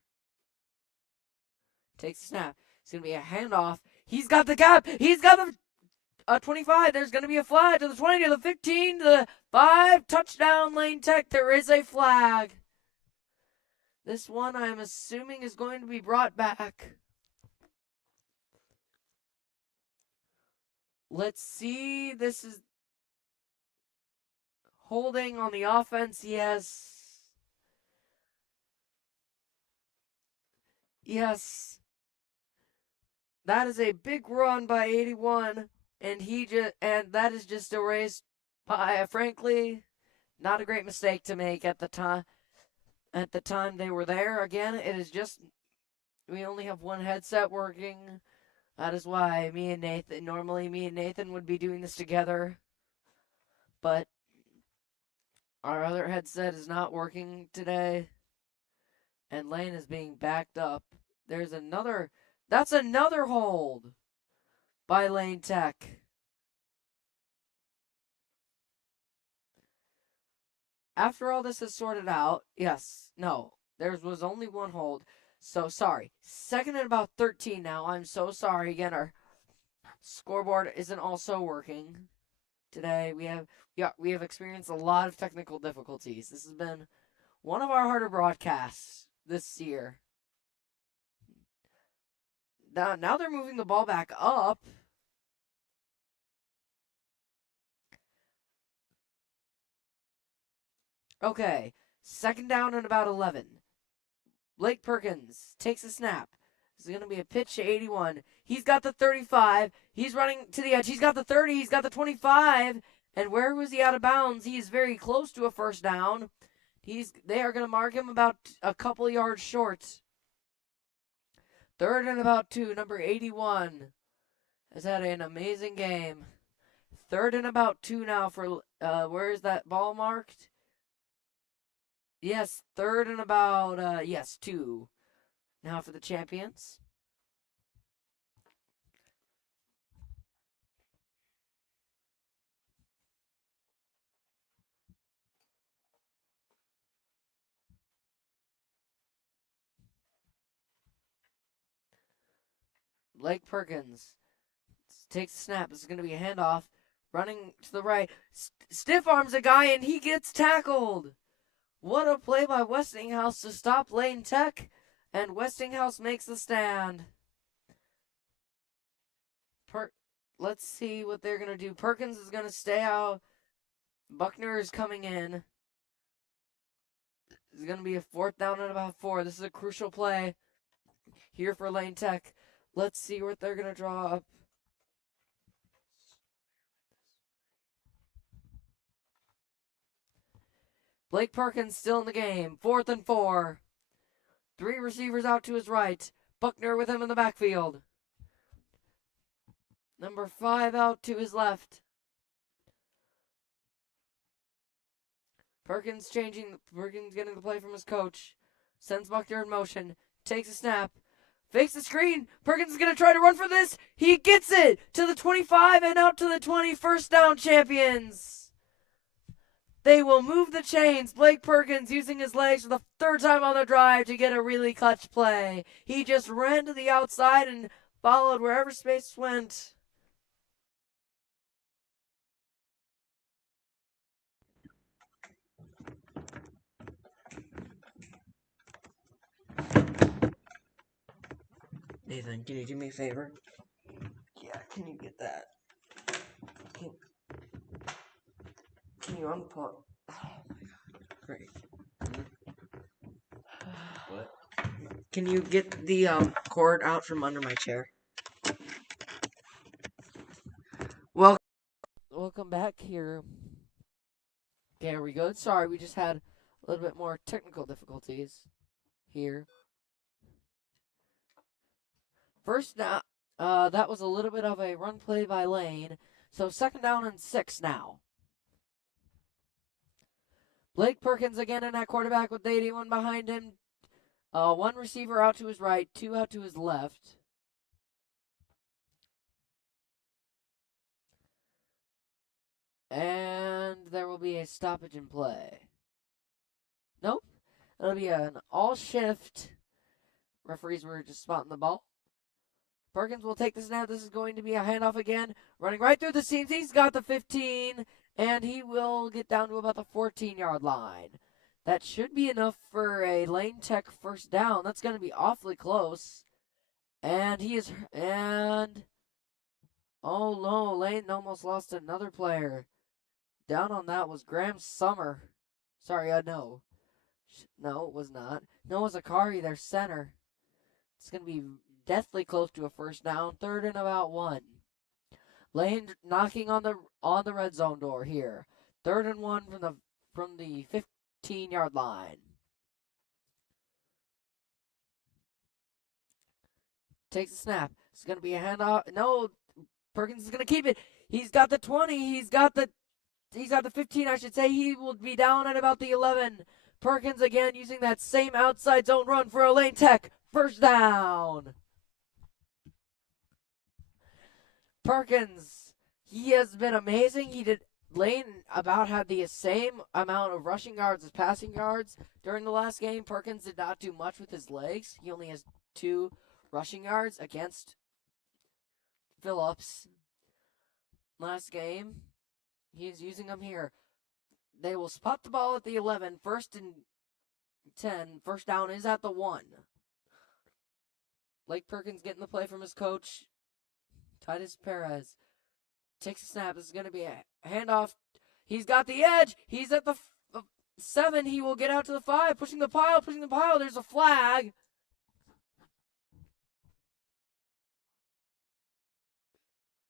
Takes a snap. It's going to be a handoff. He's got the gap. He's got the 25. There's going to be a flag to the 20, to the 15, to the 5. Touchdown, Lane Tech. There is a flag. This one, I'm assuming, is going to be brought back. Let's see. This is holding on the offense. Yes. Yes. That is a big run by 81, and that is just erased by, frankly, not a great mistake to make at the time. At the time they were there, again, it is just we only have one headset working. That is why normally me and Nathan would be doing this together, but our other headset is not working today, and Lane is being backed up. That's another hold by Lane Tech. After all this is sorted out, there was only one hold. So sorry. Second and about 13 now. I'm so sorry. Again, our scoreboard isn't also working today. We have experienced a lot of technical difficulties. This has been one of our harder broadcasts this year. Now they're moving the ball back up. Okay, second down and about 11. Blake Perkins takes a snap. This is going to be a pitch to 81. He's got the 35. He's running to the edge. He's got the 30. He's got the 25. And where was he out of bounds? He is very close to a first down. They are going to mark him about a couple yards short. Third and about 2. Number 81 has had an amazing game. Third and about 2 now for, where is that ball marked? Yes, third and about, 2. Now for the champions. Blake Perkins takes a snap. This is going to be a handoff. Running to the right. Stiff arms a guy and he gets tackled. What a play by Westinghouse to stop Lane Tech. And Westinghouse makes the stand. Let's see what they're going to do. Perkins is going to stay out. Buckner is coming in. This is going to be a fourth down and about 4. This is a crucial play here for Lane Tech. Let's see what they're going to draw up. Blake Perkins still in the game. 4th and 4. 3 receivers out to his right. Buckner with him in the backfield. Number 5 out to his left. Perkins getting the play from his coach. Sends Buckner in motion. Takes a snap. Fakes the screen. Perkins is going to try to run for this. He gets it to the 25 and out to the 20. First down, champions. They will move the chains. Blake Perkins using his legs for the 3rd time on the drive to get a really clutch play. He just ran to the outside and followed wherever space went. Nathan, can you do me a favor? Yeah, can you get that? Can you unplug? Oh my god, great. What? Can you get the cord out from under my chair? Welcome back here. There we go. Sorry, we just had a little bit more technical difficulties here. First down, that was a little bit of a run play by Lane. So 2nd down and 6 now. Blake Perkins again in that quarterback with 81 behind him. 1 receiver out to his right, 2 out to his left. And there will be a stoppage in play. Nope. It'll be an all shift. Referees were just spotting the ball. Perkins will take the snap. This is going to be a handoff again. Running right through the seams. He's got the 15, and he will get down to about the 14-yard line. That should be enough for a Lane Tech first down. That's going to be awfully close. And oh no, Lane almost lost another player. Down on that was Graham Summer. Sorry, no. No, it was not. Noah Zakari, their center. It's going to be deathly close to a first down. 3rd and about 1. Lane knocking on the red zone door here. 3rd and 1 from the 15-yard line. Takes the snap. It's going to be a handoff. No, Perkins is going to keep it. He's got the 20. He's got the 15, I should say. He will be down at about the 11. Perkins again using that same outside zone run for a Lane Tech first down. Perkins, he has been amazing. Lane about had the same amount of rushing yards as passing yards during the last game. Perkins did not do much with his legs. He only has 2 rushing yards against Phillips last game. He's using them here. They will spot the ball at the 11. 1st and 10. First down is at the 1. Blake Perkins getting the play from his coach, Titus Perez. Takes a snap. This is going to be a handoff. He's got the edge. He's at the 7. He will get out to the 5. Pushing the pile. There's a flag.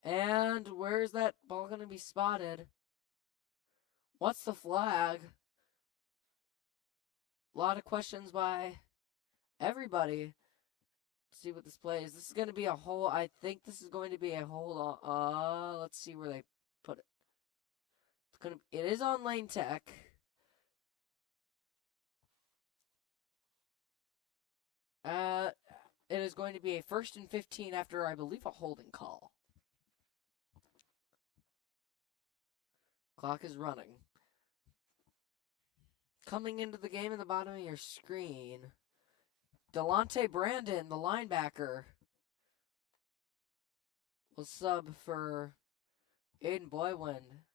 And where's that ball going to be spotted? What's the flag? A lot of questions by everybody. Let's see what this play is. This is going to be a hold. I think this is going to be a hold on. Let's see where they put it. It is on Lane Tech. It is going to be a 1st and 15 after, I believe, a holding call. Clock is running. Coming into the game in the bottom of your screen, Delonte Brandon, the linebacker, will sub for Aiden Boywind,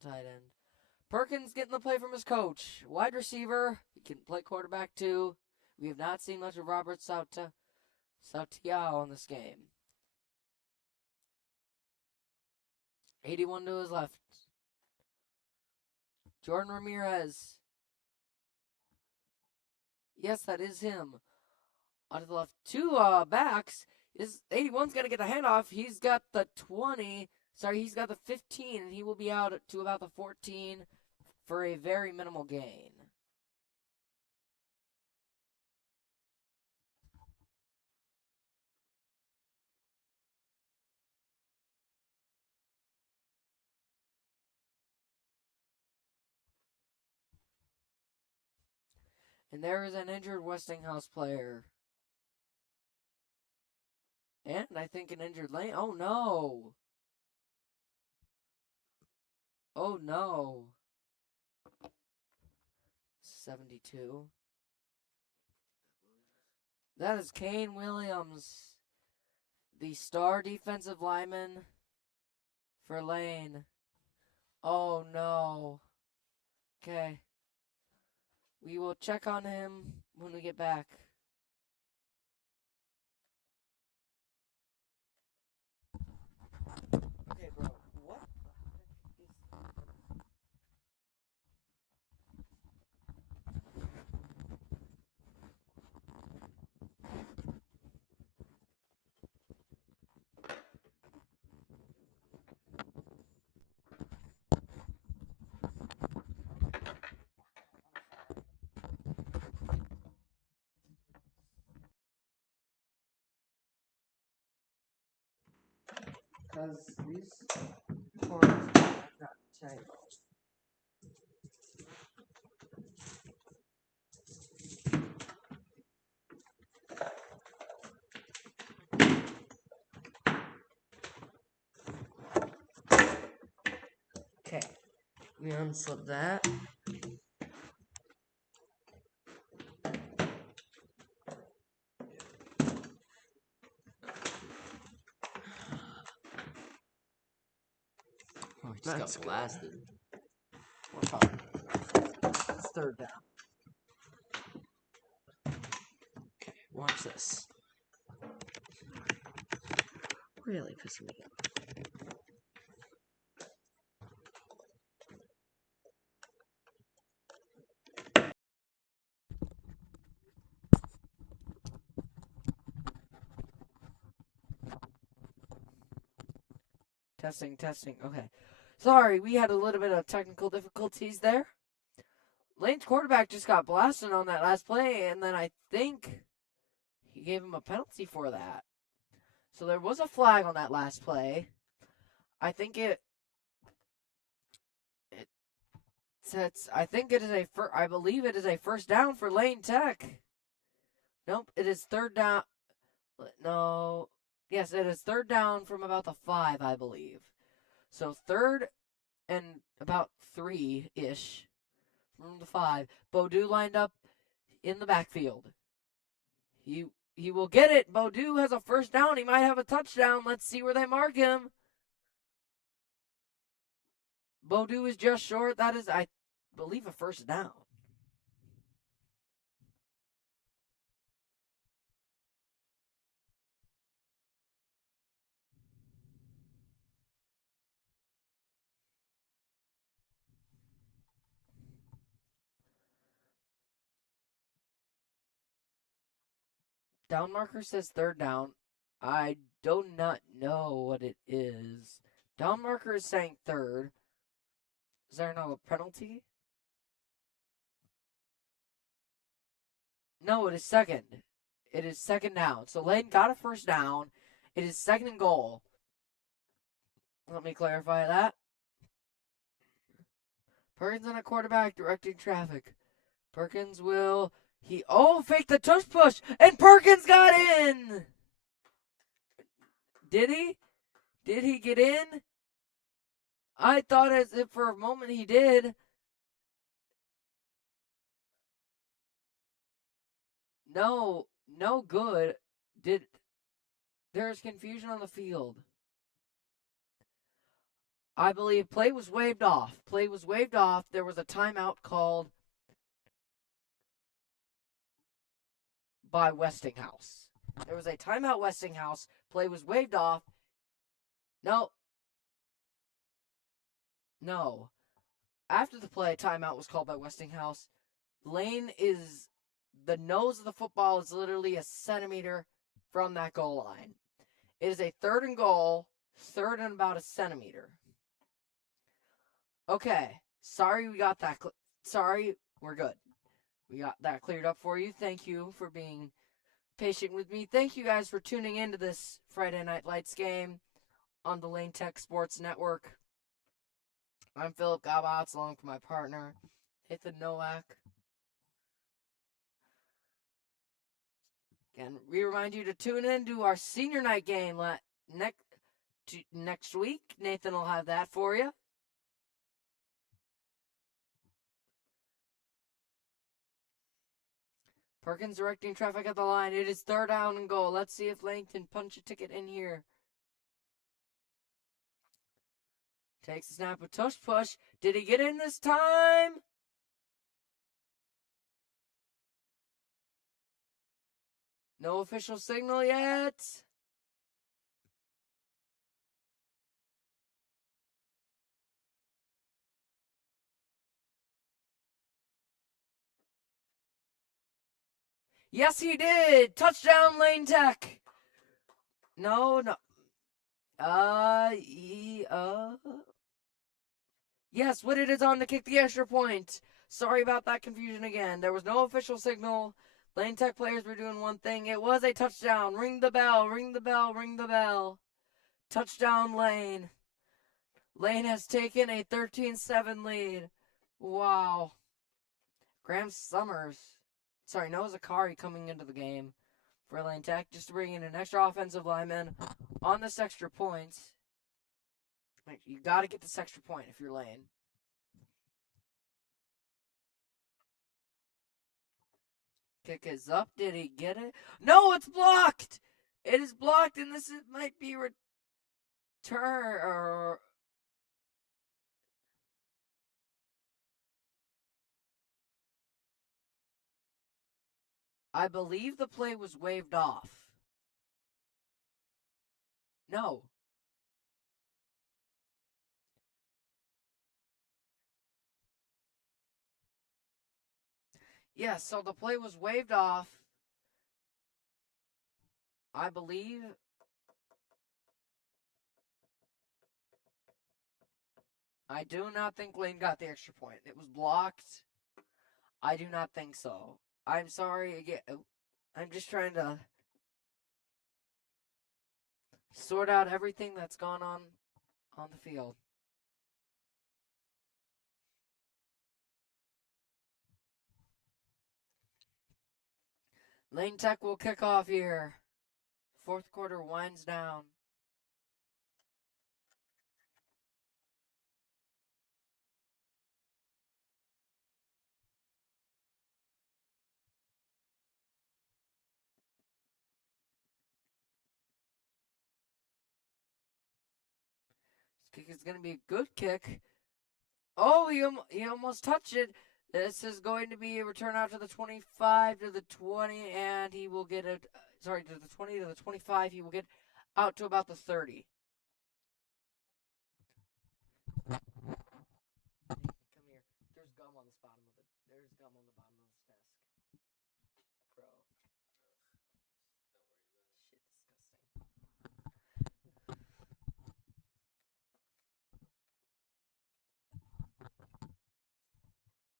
tight end. Perkins getting the play from his coach. Wide receiver, he can play quarterback too. We have not seen much of Robert Sautiao in this game. 81 to his left. Jordan Ramirez. Yes, that is him. On to the left. 2 backs. 81's going to get the handoff. He's got the 20. Sorry, he's got the 15, and he will be out to about the 14 for a very minimal gain. And there is an injured Westinghouse player. And I think an injured Lane. Oh, no. Oh, no. 72. That is Kane Williams, the star defensive lineman for Lane. Oh, no. Okay. We will check on him when we get back. Okay, bro. What the heck is... Because these cords are not tight. Okay, we unslip that. Just That's got good. blasted. We're fine. It's third down. Okay, watch this. Really pissing me off. Testing. Okay. Sorry, we had a little bit of technical difficulties there. Lane's quarterback just got blasted on that last play, and then I think he gave him a penalty for that. So there was a flag on that last play. I think it says, I believe it is a first down for Lane Tech. Nope, it is third down. No. Yes, it is third down from about the 5, I believe. So third and about 3-ish from the 5. Beaudou lined up in the backfield. He will get it. Beaudou has a first down. He might have a touchdown. Let's see where they mark him. Beaudou is just short. That is, I believe, a first down. Down marker says third down. I do not know what it is. Down marker is saying third. Is there no penalty? No, it is second. It is second down. So Lane got a first down. It is second and goal. Let me clarify that. Perkins on a quarterback directing traffic. Perkins will... fake the tush push! And Perkins got in! Did he? Did he get in? I thought as if for a moment he did. No good. There's confusion on the field. I believe play was waved off. There was a timeout called by Westinghouse. There was a timeout Westinghouse. Play was waved off. No. After the play, timeout was called by Westinghouse. The nose of the football is literally a centimeter from that goal line. It is a third and goal, third and about a centimeter. Okay, sorry we got that. Sorry, we're good. We got that cleared up for you. Thank you for being patient with me. Thank you guys for tuning into this Friday Night Lights game on the Lane Tech Sports Network. I'm Philip Gabatz, along with my partner, Nathan Nowak. Again, we remind you to tune in to our senior night game next week. Nathan will have that for you. Perkins directing traffic at the line. It is third down and goal. Let's see if Lane can punch a ticket in here. Takes the snap with tush push. Did he get in this time? No official signal yet. Yes, he did. Touchdown, Lane Tech. No. Yes, Whitted is on to kick the extra point. Sorry about that confusion again. There was no official signal. Lane Tech players were doing one thing. It was a touchdown. Ring the bell, ring the bell, ring the bell. Touchdown, Lane. Lane has taken a 13-7 lead. Wow. Graham Summers. Noah Zakari coming into the game for Lane Tech just to bring in an extra offensive lineman on this extra point. You got to get this extra point if you're Lane. Kick is up. Did he get it? No, it's blocked. It is blocked, and might be return. I believe the play was waved off. No. Yes, so the play was waved off. I believe. I do not think Lane got the extra point. It was blocked. I do not think so. I'm sorry again. I'm just trying to sort out everything that's gone on the field. Lane Tech will kick off here. Fourth quarter winds down. This kick is going to be a good kick. Oh, he almost touched it. This is going to be a return out to the 25 to the 20, and he will get it. Sorry, to the 20 to the 25. He will get out to about the 30. Come here. There's gum on this bottom of it. There's gum on the bottom of this desk. Bro. Shit,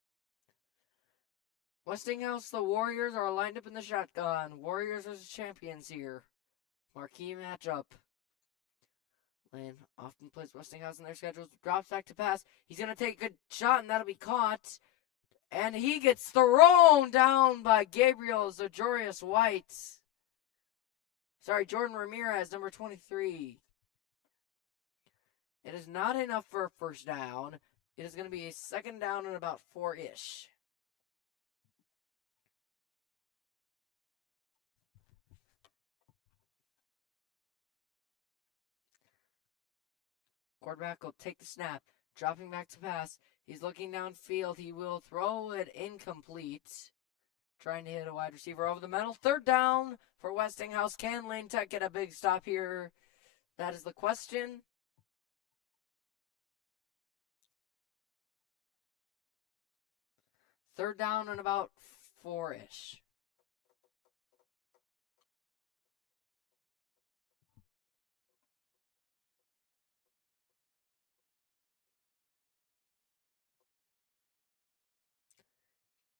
disgusting. Westinghouse, the Warriors are lined up in the shotgun. Warriors are the champions here. Marquee matchup. Lane often plays Westinghouse in their schedules. Drops back to pass. He's going to take a good shot, and that'll be caught. And he gets thrown down by Gabriel Zajorius White. Sorry, Jordan Ramirez, number 23. It is not enough for a first down. It is going to be a second down and about 4-ish. Quarterback will take the snap, dropping back to pass. He's looking downfield. He will throw it incomplete. Trying to hit a wide receiver over the middle. Third down for Westinghouse. Can Lane Tech get a big stop here? That is the question. Third down and about 4-ish.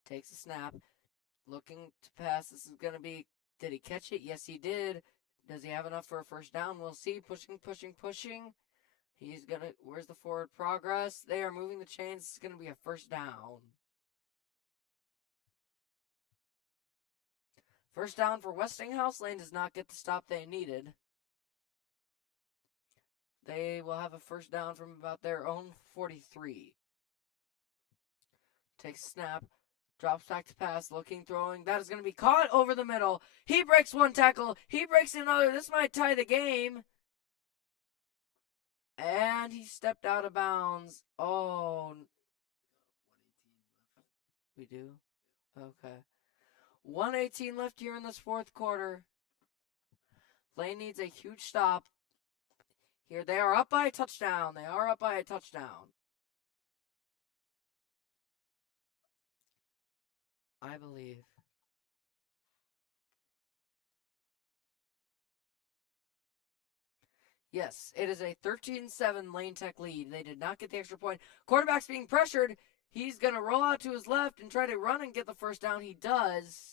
Takes a snap. Looking to pass. This is going to be, did he catch it? Yes, he did. Does he have enough for a first down? We'll see. Pushing. He's going to, where's the forward progress? They are moving the chains. It's going to be a first down. First down for Westinghouse. Lane does not get the stop they needed. They will have a first down from about their own 43. Takes a snap. Drops back to pass. Looking, throwing. That is going to be caught over the middle. He breaks one tackle. He breaks another. This might tie the game. And he stepped out of bounds. Oh. We do? Okay. 1:18 left here in this fourth quarter. Lane needs a huge stop. Here, they are up by a touchdown. I believe. Yes, it is a 13-7 Lane Tech lead. They did not get the extra point. Quarterback's being pressured. He's going to roll out to his left and try to run and get the first down. He does.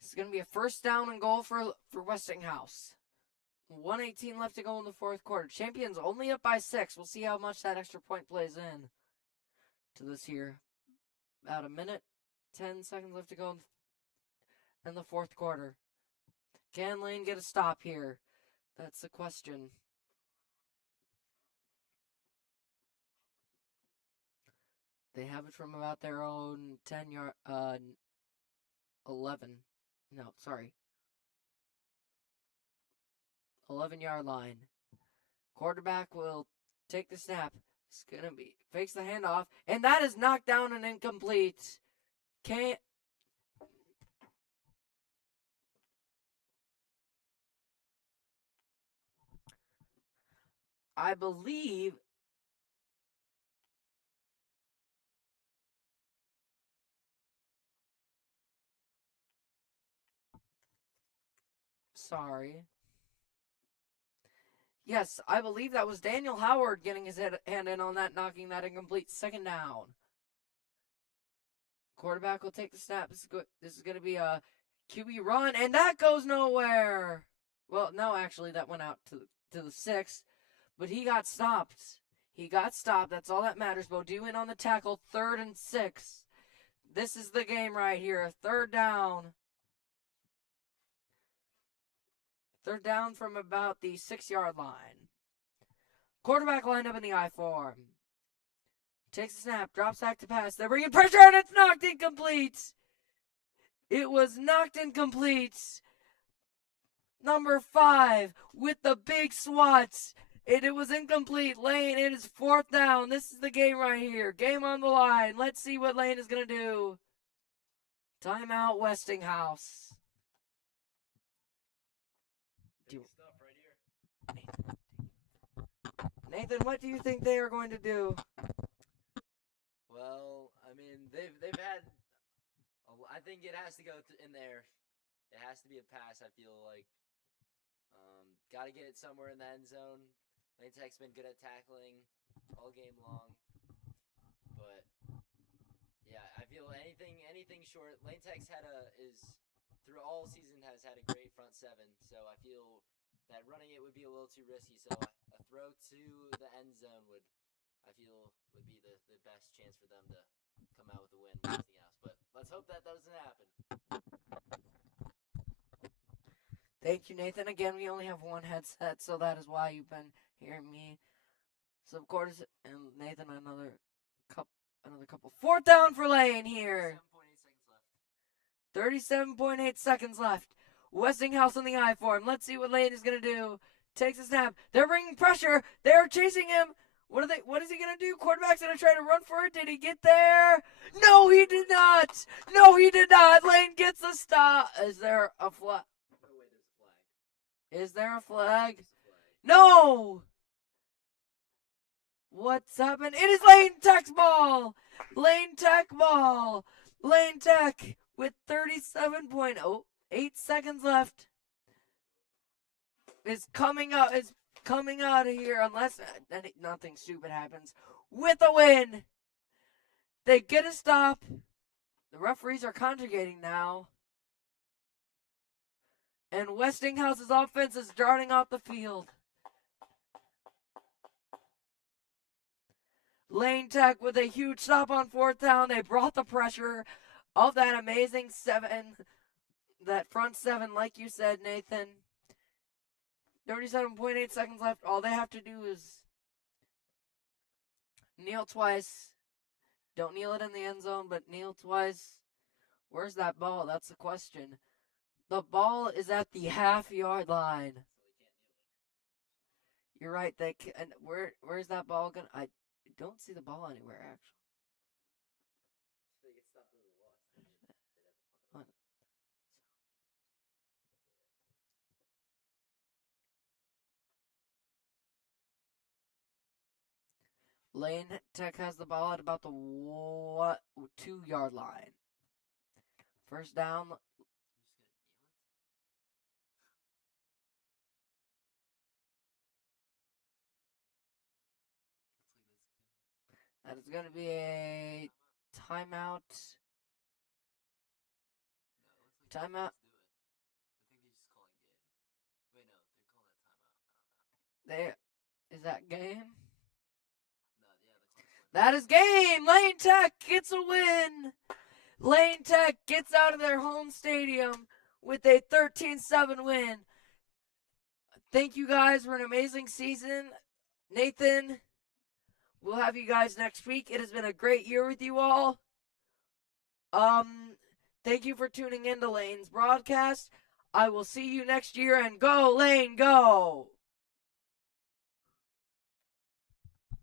It's going to be a first down and goal for Westinghouse. 1:18 left to go in the fourth quarter. Champions only up by 6. We'll see how much that extra point plays in to this here. About a minute, 10 seconds left to go in the fourth quarter. Can Lane get a stop here? That's the question. They have it from about their own 10-yard, 11. No, sorry. 11-yard line. Quarterback will take the snap. It's gonna be fakes the handoff, and that is knocked down and incomplete. Can't. I believe. Sorry. Yes, I believe that was Daniel Howard getting his hand in on that, knocking that incomplete. Second down. Quarterback will take the snap. This is going to be a QB run, and that goes nowhere. Well, no, actually, that went out to the 6, but he got stopped. He got stopped. That's all that matters. Bodue in on the tackle. 3rd and 6. This is the game right here. 3rd down. 3rd down from about the 6-yard line. Quarterback lined up in the I form. Takes a snap, drops back to pass. They're bringing pressure, and it's knocked incomplete. It was knocked incomplete. Number 5 with the big swats. It was incomplete. Lane, it is 4th down. This is the game right here. Game on the line. Let's see what Lane is going to do. Timeout, Westinghouse. Nathan, what do you think they are going to do? Well, I mean, they've had. I think it has to go in there. It has to be a pass. I feel like. Got to get it somewhere in the end zone. Lane Tech's been good at tackling all game long, but yeah, I feel anything short. Lane Tech's through all season has had a great front 7, so I feel that running it would be a little too risky. So a throw to the end zone would be the best chance for them to come out with a win. Westinghouse, but let's hope that doesn't happen. Thank you, Nathan. Again, we only have one headset, so that is why you've been hearing me. So, of course, and Nathan, another couple. 4th down for Lane here. 37.8 seconds left. Westinghouse on the I form. Let's see what Lane is going to do. Takes a snap. They're bringing pressure. They're chasing him. What is he going to do? Quarterback's going to try to run for it. Did he get there? No, he did not. No, he did not. Lane gets a stop. Is there a flag? Is there a flag? No! What's happened? It is Lane Tech's ball! Lane Tech ball! Lane Tech with 37.08 seconds left is coming out of here unless nothing stupid happens with a win. They get a stop. The referees are conjugating now. And Westinghouse's offense is darting off the field. Lane Tech with a huge stop on 4th down. They brought the pressure of that amazing 7, that front 7, like you said, Nathan. 37.8 seconds left. All they have to do is kneel twice. Don't kneel it in the end zone, but kneel twice. Where's that ball? That's the question. The ball is at the half-yard line. You're right. Where's that ball going? I don't see the ball anywhere, actually. Lane Tech has the ball at about the 2-yard line. 1st down. That is going to be a timeout. Timeout. Is that game? That is game. Lane Tech gets a win. Lane Tech gets out of their home stadium with a 13-7 win. Thank you guys for an amazing season. Nathan, We'll have you guys next week. It has been a great year with you all. Thank you for tuning in to Lane's broadcast. I will see you next year, and go, Lane, go!